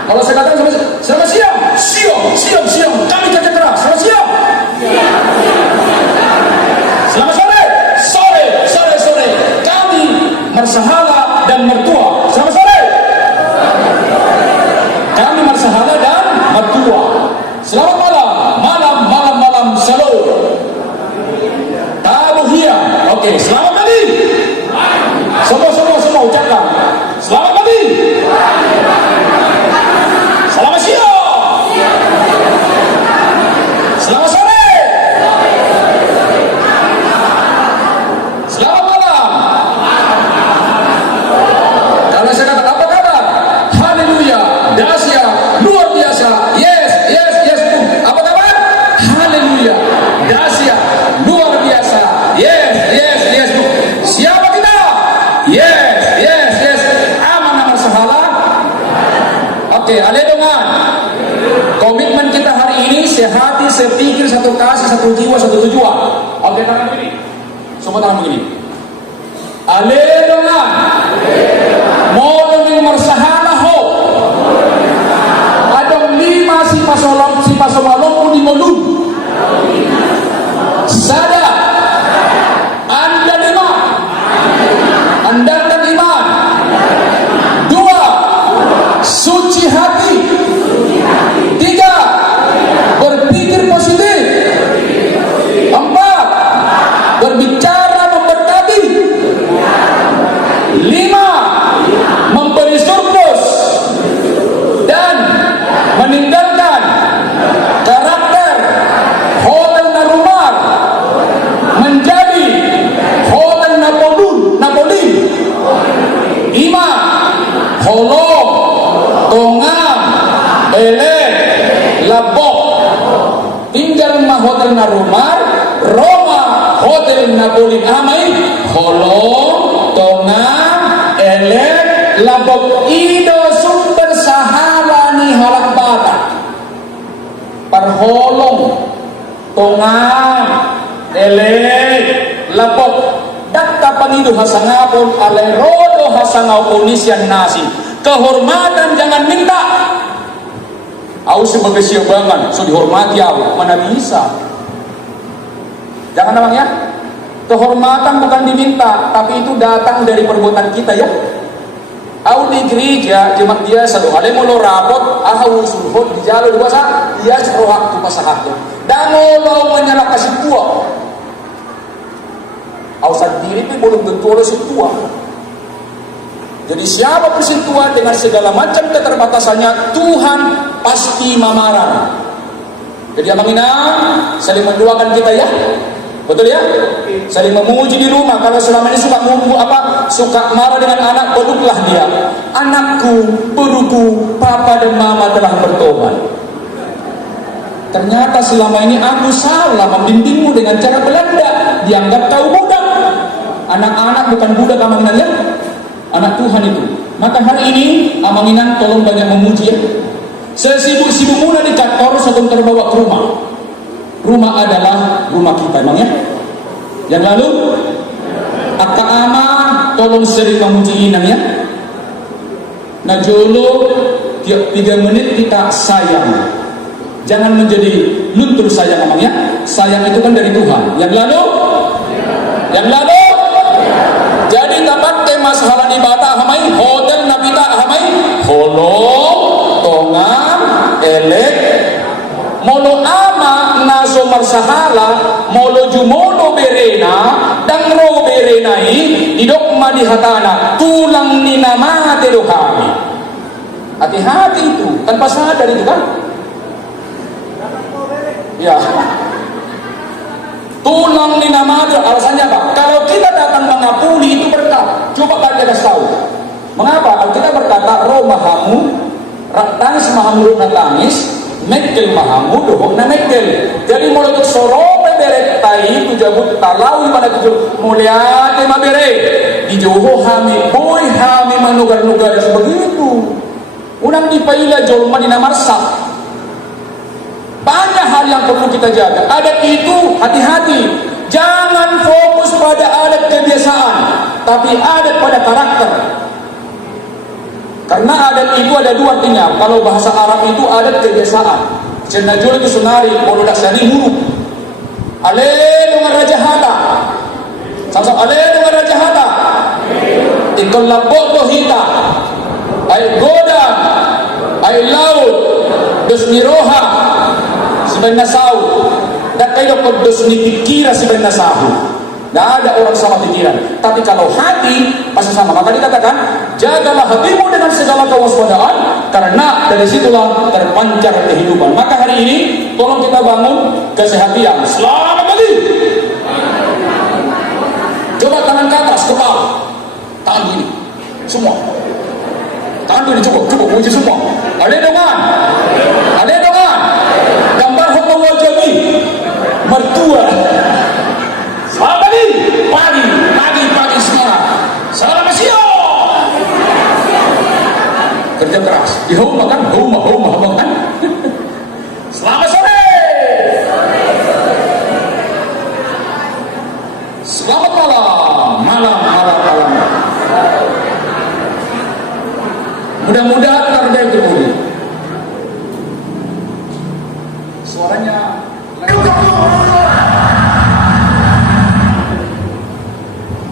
Kalau saya katakan selamat siang, siang, siang, siang. Kami kerja keras. Selamat siang. Selamat sore, sore, sore, sore. Kami marsahala dan mertua. Selamat sore. Kami marsahala dan mertua. Selamat malam, malam, malam, malam. Shalom. Tabuhia. Oke, selamat pagi. Semua ucapkan. Selamat pagi. Selamat siang. Selamat sore. Selamat malam. Kalau saya kata apa kabar? Haleluya, dahsyat, luar biasa. Yes, yes, yes. Apa kabar? Haleluya, dahsyat, luar biasa. Yes, yes, yes. Siapa kita? Yes, yes, yes. Aman nama sahala. Oke, aledongan. Komitmen kita hari ini sehati, sepikir, satu kasih, satu jiwa, satu tujuan. Oke, tangan begini. Semua tangan begini. Aledongan. Mono ning marsahala ho. Adong 5 si pasolong di molun. Sada. Anda lima. Andalkan iman. 2. Suci hati. 3. Berpikir positif. 4. Berbicara memberkati. 5. Memberi surplus. Dan meninggalkan karakter hotel narumar menjadi hotel Napoli. 5. Holong, tongam, elek, labok. Tinggal mah hotel narumar, Roma hotel Napoli. Amai holong, tongam, elek, labok. Ido sumber sahala ni halak bata. Parholong, tongam, elek, lapok dakta pangidu hasangapon alay rodo hasangau ponisian nasi. Kehormatan jangan minta. Aku sebagai siabangan, so dihormati aku, mana bisa? Jangan namang ya. Kehormatan bukan diminta, tapi itu datang dari perbuatan kita ya. Aku di gereja jemaat dia satu kali mau rapot, aku sulhut di jalur dua saat dia suruh waktu pasahatnya. Dan mau menyalak kasih tua. Aku sendiri pun belum tentu oleh si tua. Jadi siapa pun si tua dengan segala macam keterbatasannya, Tuhan pasti memarah. Jadi abang ina saling mendoakan kita ya. Betul ya? Saling memuji di rumah. Kalau selama ini suka suka marah dengan anak, peluklah dia. Anakku, peruku, papa dan mama telah bertobat. Ternyata selama ini aku salah membimbingmu dengan cara Belanda. Dianggap kau budak. Anak-anak bukan budak amanginan ya. Anak Tuhan itu. Maka hari ini amanginan tolong banyak memuji ya. Sesibuk-sibuk mula di kantor sebelum terbawa ke rumah. Rumah adalah rumah kita emang ya. Yang lalu Aka ama tolong sering memuji inang ya. Nah jolo tiap 3 menit kita sayang. Jangan menjadi luntur sayang emang ya. Sayang itu kan dari Tuhan. Yang lalu jadi tempat masalah ibadah hamai hotel nabita hamai holong tongan elek molo ama naso marsahala molo jumono berena dan ro berenai idok madihatana tulang ninamate do kami. Hati-hati itu tanpa sadar itu kan ya. Tulang ninamate alasannya apa? Kalau kita datang mengapuni itu berkah. Coba kalian kasih tahu mengapa kalau kita berkata roh mahamu tangis mahamu tangis mekel mahamu dohok na mekel. Jadi mulai soro beberet tai tu jabut talau mana tu mulia tema bere di joho hami boy hami manugar-nugar begitu. Unang dipaila jolma dina marsa. Banyak hal yang perlu kita jaga. Adat itu hati-hati. Jangan fokus pada adat kebiasaan, tapi adat pada karakter. Karena adat itu ada dua artinya. Kalau bahasa Arab itu adat kebiasaan. Cenajul itu senari, bodoh daksani huruf. Ale dengan Raja Hata. Sama-sama ale dengan Raja Hata. Ikon labok dohita. Ay godam. Ay laut. Dosni roha. Sebenarnya sahu. Dan kayo kodos ni pikira sebenarnya sahu. Tidak ada orang sama pikiran. Tapi kalau hati pasti sama. Maka dikatakan jagalah hatimu dengan segala kewaspadaan, karena dari situlah terpancar kehidupan. Maka hari ini tolong kita bangun kesehatan. Selamat pagi. Coba tangan ke atas, kepala, tangan gini, semua. Tangan gini cukup puji semua. Ada dongan. Gambar homo wajabi mertua. Selamat pagi sekarang. Selamat siang. Kerja keras. Di rumah kan, rumah kan. Selamat sore. Selamat malam. Mudah-mudahan terjadi kemudian. Suaranya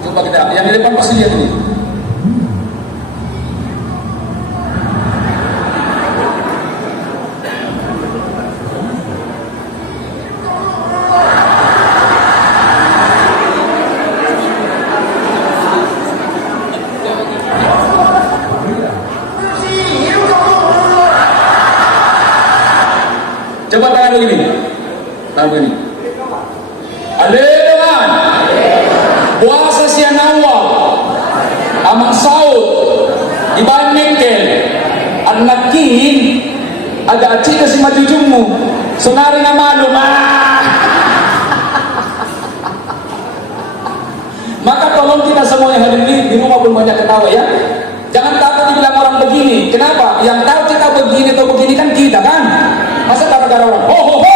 coba kita yang di depan pasti lihat ini. Coba tangan begini. Aleman. Puasa siang awal. Amang saud. Iban mengkel. Anak kin. Ada acik si majujungmu. Senari na malum. Maka tolong kita semua yang hadir di rumah pun banyak ketawa ya. Jangan takut dibilang orang begini. Kenapa? Yang tahu kita begini atau begini kan kita kan. Masa gara-gara orang ho ho ho,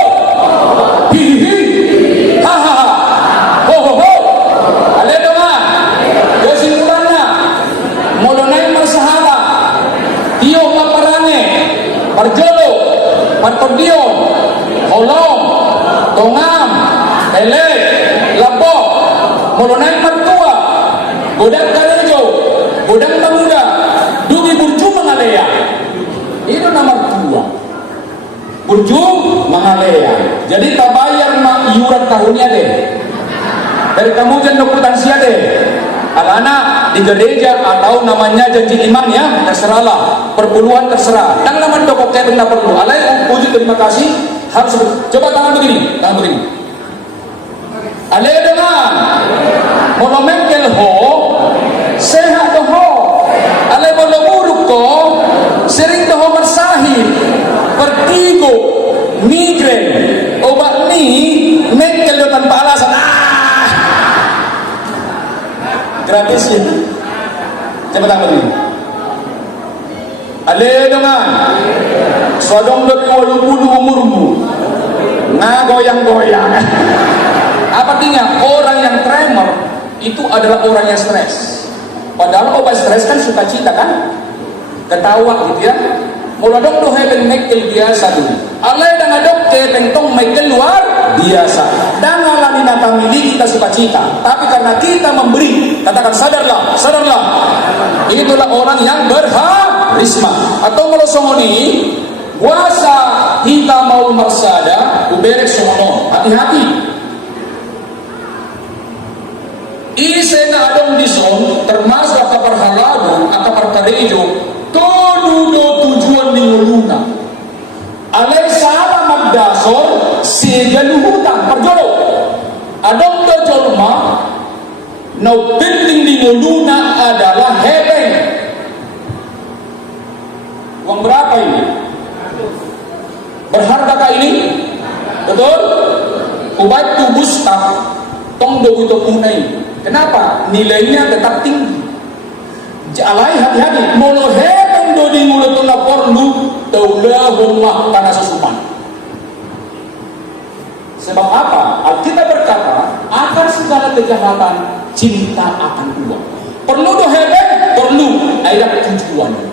hi hi hi, ha ha ha, ho ho ho, Pantodion, Holong, Tongam, Elek, Lapok, Molonai Mertua, Godang Karejo, Godang Pemuda, Dugi Burju Mangalea. Itu nomor 2. Burju Mangalea. Jadi tak bayar iuran tahunnya deh. Dari kamu jangan dokutansia deh. Anak-anak di gereja atau namanya janji iman ya, terserahlah. Perpuluhan terserah. Dan nama dokok kayak tidak perlu. Alay puji terima kasih. Harus coba tangan begini, tangan begini. Alay dengan monomekel ho, sehat ho. Alay bolo buruk ko, sering ho bersahid, vertigo, migrain, obat ni, mekel tanpa alasan. Gratis ya. Coba tangan begini. Ale dengan sodong lebih 80 umurmu goyang-goyang. Apa artinya? Orang yang tremor itu adalah orang yang stres. Padahal obat stres kan sukacita kan, ketawa gitu ya. Mula dong doh hebeng mekel biasa dulu. Ale dengan dok hebeng tong mekel luar biasa. Dan alami nata miliki kita sukacita. Tapi karena kita memberi, katakan sadarlah, sadarlah. Itulah orang yang berharisma. Atau kalau songoni, puasa kita mau marsada, uberek songono. Hati-hati. Isena adong dison, termasuk akapar halago, akapar karejo, todudo tujuan ninguluna. Alay salah magdasor, sigaluhutang, perjolo. Adong dojolma, no penting ninguluna adalah hebeng. Uang berapa ini? Berhargakah ini? Betul? Ubat tubuh staff, tong do itu punai. Kenapa? Nilainya tetap tinggi. Alay hati-hati. Molo hebeng do di mulut na porlu taulahumma tanah susuman. Sebab apa? Alkitab berkata, akan segala kejahatan cinta akan uang. Perlu do hebeng? Perlu. Ayat tujuannya.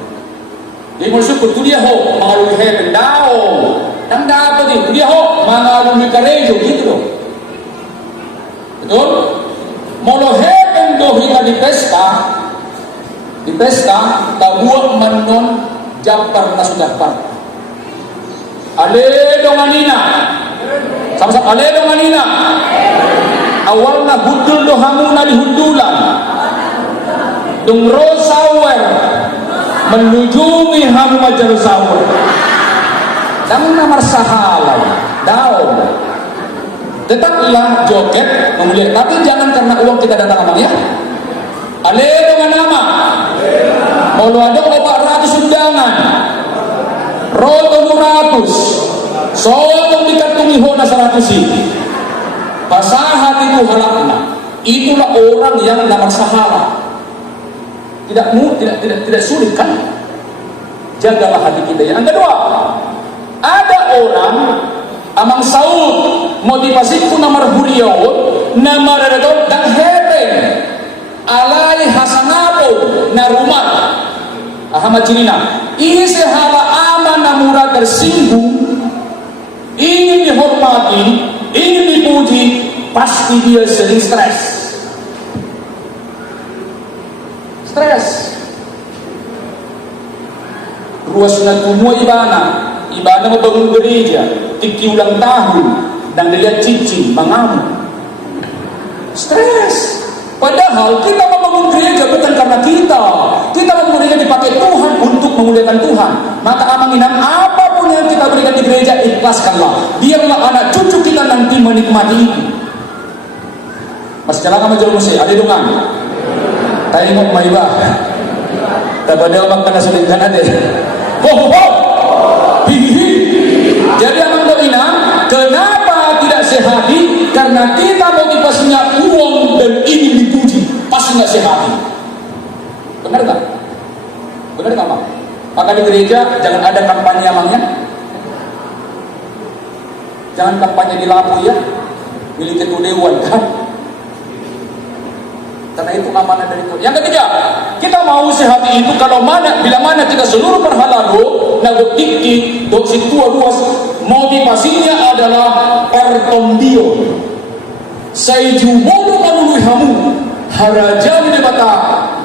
Jadi maksud itu dia ho mengalami hebeng dao. Dan dapat itu dia ho mengalami karejo gitu loh. Betul? Molo hebeng do hingga di pesta tabuak menon jabar na sudah par. Ale donganina. Sama-sama ale donganina. Awalna hudul do hamuna di hudulan. Dung rosawer menujungi hamu majar sawer. Dang namar sahalay daun. Tetaplah joget memuliakan, tapi jangan karena uang kita datang amang ya. Ale dengan nama. Mau ada 400 undangan. Roto 100. Sodong dikatungi hona 100 ini. Pasahat itu halakna. Itulah orang yang namar sahala. Tidak sulit kan? Jagalah hati kita. Yang kedua, ada orang amang saud motivasiku namar huriyaut namar redot dan hebeng alai hasanapo na rumah ahama cirina isi hala aman namura tersinggung ingin dihormati ingin dipuji pasti dia sering stres ruas sunat kumua ibadah mau bangun gereja tiki ulang tahun dan dilihat cicing mengamuk stres. Padahal kita membangun gereja bukan karena kita membangun gereja dipakai Tuhan untuk memuliakan Tuhan. Maka amanginam apapun yang kita berikan di gereja ikhlaskanlah. Biarlah anak cucu kita nanti menikmati itu. Mas jalan sama jual musik ada dungan tayo mo maiba tabadal magkanasulingan ade hihihi. Jadi amang doina, kenapa tidak sehati? Karena kita motivasinya uang dan ingin dipuji, pasti nggak sehati. Benar nggak? Benar nggak, Mak? Maka di gereja jangan ada kampanye amangnya, jangan kampanye di lampu ya, milik itu dewan kan? Karena itu amanah dari Tuhan. Yang ketiga, kita mau sehati itu kalau bila mana kita seluruh berhala nagotiki do situa luas, motivasinya adalah pertondion. Saya jumodo manului hamu harajani debata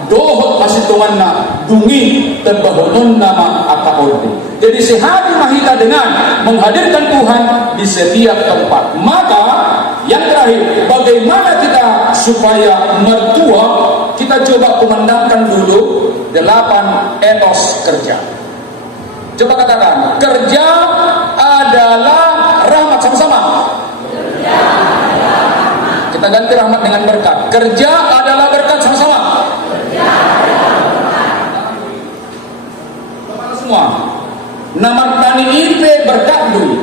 dohot pasitonganna dungi terbahonon nama aka orde. Jadi sehati mahita dengan menghadirkan Tuhan di setiap tempat. Maka yang terakhir, bagaimana kita supaya mertua, kita coba kumandangkan dulu 8 etos kerja. Coba katakan, kerja adalah rahmat, sama-sama. Kita ganti rahmat dengan berkat. Kerja adalah berkat, sama-sama. Semua. Nomor tani IP berkat duit.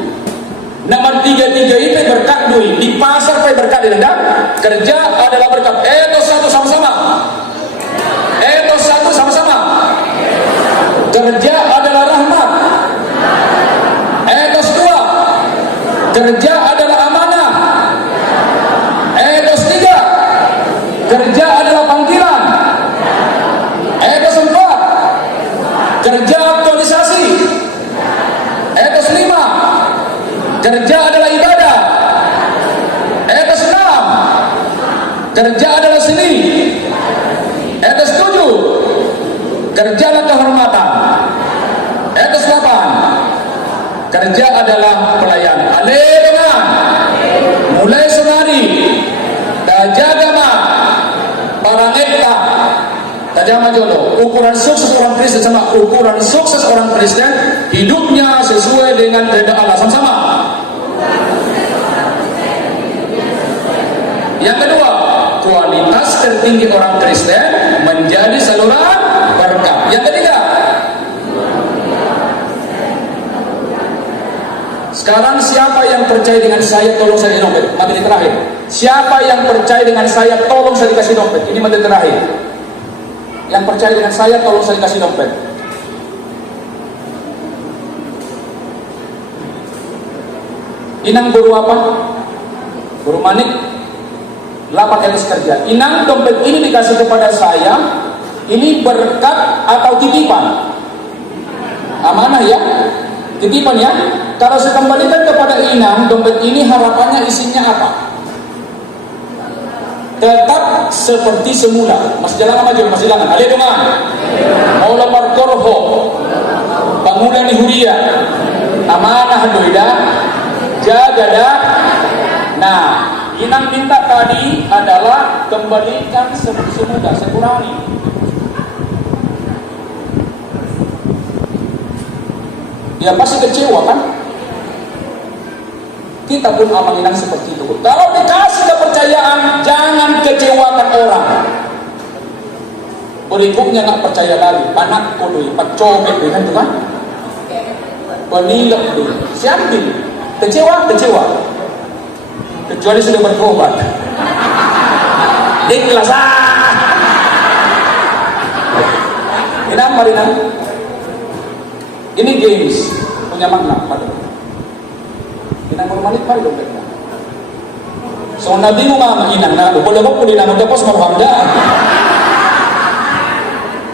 Nomor 33 IP berkat duit. Di pasar pe berkat tidak. Kerja adalah berkat. Etos 1 sama-sama. Etos 1 sama-sama. Kerja adalah rahmat. Etos 2. Kerja adalah amanah. Etos 3. Kerja adalah panggilan. Etos 4. Kerja aktualisasi. Etos 5. Kerja adalah ibadah. Etos 6. Kerja adalah seni. Etos 7. Kerja adalah kehormatan. Etos 8. Kerja adalah pelayanan. Aleluya. Mulai senari tajagama parangeta tajama jodoh. Ukuran sukses orang Kristen sama ukuran sukses orang Kristen hidupnya sesuai dengan kehendak Allah. Sama-sama. Yang kedua, kualitas tertinggi orang Kristen menjadi saluran berkat. Yang ketiga, sekarang siapa yang percaya dengan saya tolong saya dompet? Materi terakhir. Siapa yang percaya dengan saya tolong saya dikasih dompet? Ini materi terakhir. Yang percaya dengan saya tolong saya dikasih dompet. Inang guru apa? Guru manik 8 etos kerja. Inang dompet ini dikasih kepada saya. Ini berkat atau titipan? Amanah ya? Titipan ya? Kalau saya kembalikan kepada Inang, dompet ini harapannya isinya apa? Tetap seperti semula. Masih jalan maju, masih jalan. Aleluya. Maula parkorho. Bangunan di Huria. Amanah doida. Jaga dah. Nah, Inang minta tadi adalah kembalikan seperti semula, sekurangi. Ya pasti kecewa kan? Kita pun amal Inang seperti itu. Kalau dikasih kepercayaan, jangan kecewakan orang. Berikutnya nggak percaya lagi. Anak kodoi, pacobek kan itu kan? Penilap dulu. Siapa? Kecewa. Kecuali sudah bertobat. Ikhlas. Inang, mari Inang. Ini games punya makna pada Inang normalik pari dompetnya. So nabi mo mama Inang na boleh mo puli nang tapos marhamda.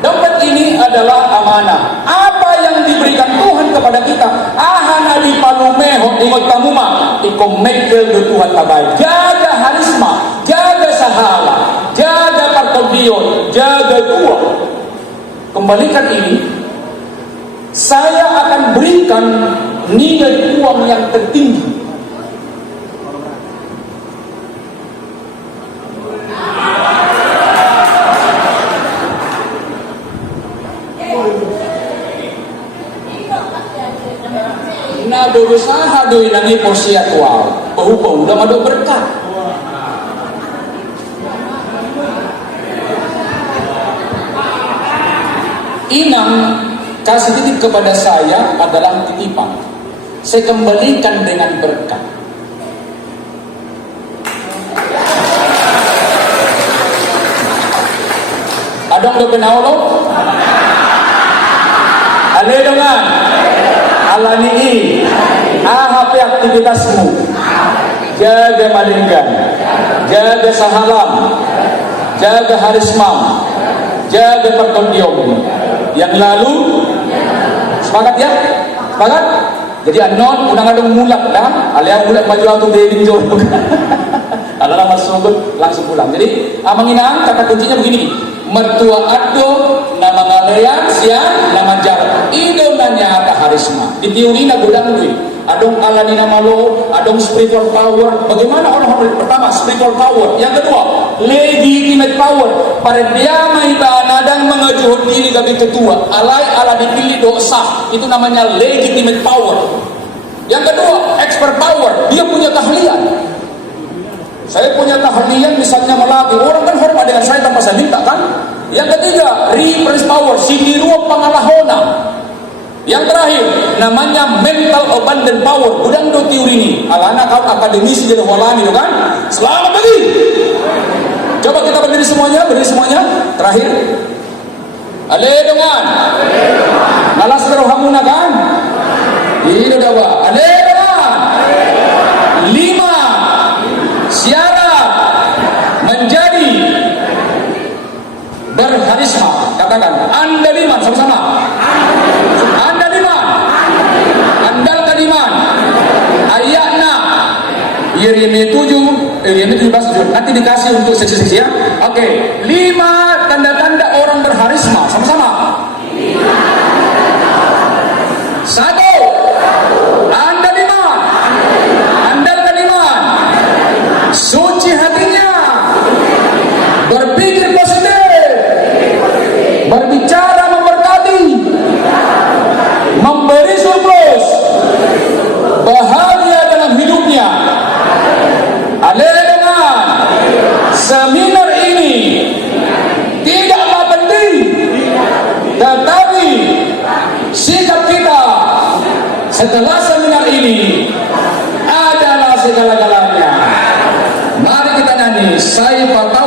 Dompet ini adalah amanah. Apa yang diberikan Tuhan kepada kita, ahana di palumeho ingot tamuma ikomekel do Tuhan tabay. Jaga harisma, jaga sahala, jaga partobion, jaga tua. Kembalikan ini. Saya akan berikan nilai uang yang tertinggi. Na berusaha doi nangi porsi atual, bau udah madok berkat. Inang kasih titip kepada saya adalah titipan. Saya kembalikan dengan berkat. Adong do penaulo? Aleluya. Alani ahapi aktivitasmu. Jaga malinggan. Jaga sahalam. Jaga harismam. Jaga pertondiom. Yang lalu Sepakat ya? Sepakat? Jadi anon unang adong mulak dah, aliang mulak maju untuk David John. Kalau masuk langsung pulang. Jadi manginang kata kuncinya begini. Mertua ado nama ngalayan siang nama jarak. Ido nanya ada harisma. Di teori na gudang duit. Adong alani nama lo, adong spiritual power. Bagaimana orang pertama spiritual power. Yang kedua legitimate power. Pada dia maiba nadang mengajuh diri gabi ketua. Alai ala dipilih dosa. Itu namanya legitimate power. Yang kedua expert power. Dia punya keahlian. Saya punya keahlian misalnya melatih orang kan hormat dengan saya tanpa saya minta kan. Yang ketiga reference power. Sindiruang pangalahona. Yang terakhir namanya mental abundant power. Udang do teori ini. Alana kau akademisi jadi walani do kan. Selamat pagi. Coba kita berdiri semuanya, Terakhir. Ale dengan. Malas terohamuna kan. Ini dawa. Ale dengan. 5 syarat menjadi berharisma. Katakan Anda 5 sama-sama. Anda 5. Andalkan iman. Ayat 6. Yeremia 7 nanti dikasih untuk seksi-seksi ya. Oke. 5 tanda-tanda orang berharisma. Sama-sama. 1. Anda 5. Andalkan iman. Suci hatinya. Berpikir positif. Berbicara memberkati. Memberi surplus. Bahagia dalam hidupnya. Dengan seminar ini tidaklah penting, tetapi sikap kita setelah seminar ini adalah segala-galanya. Mari kita nyanyi. Saya tahu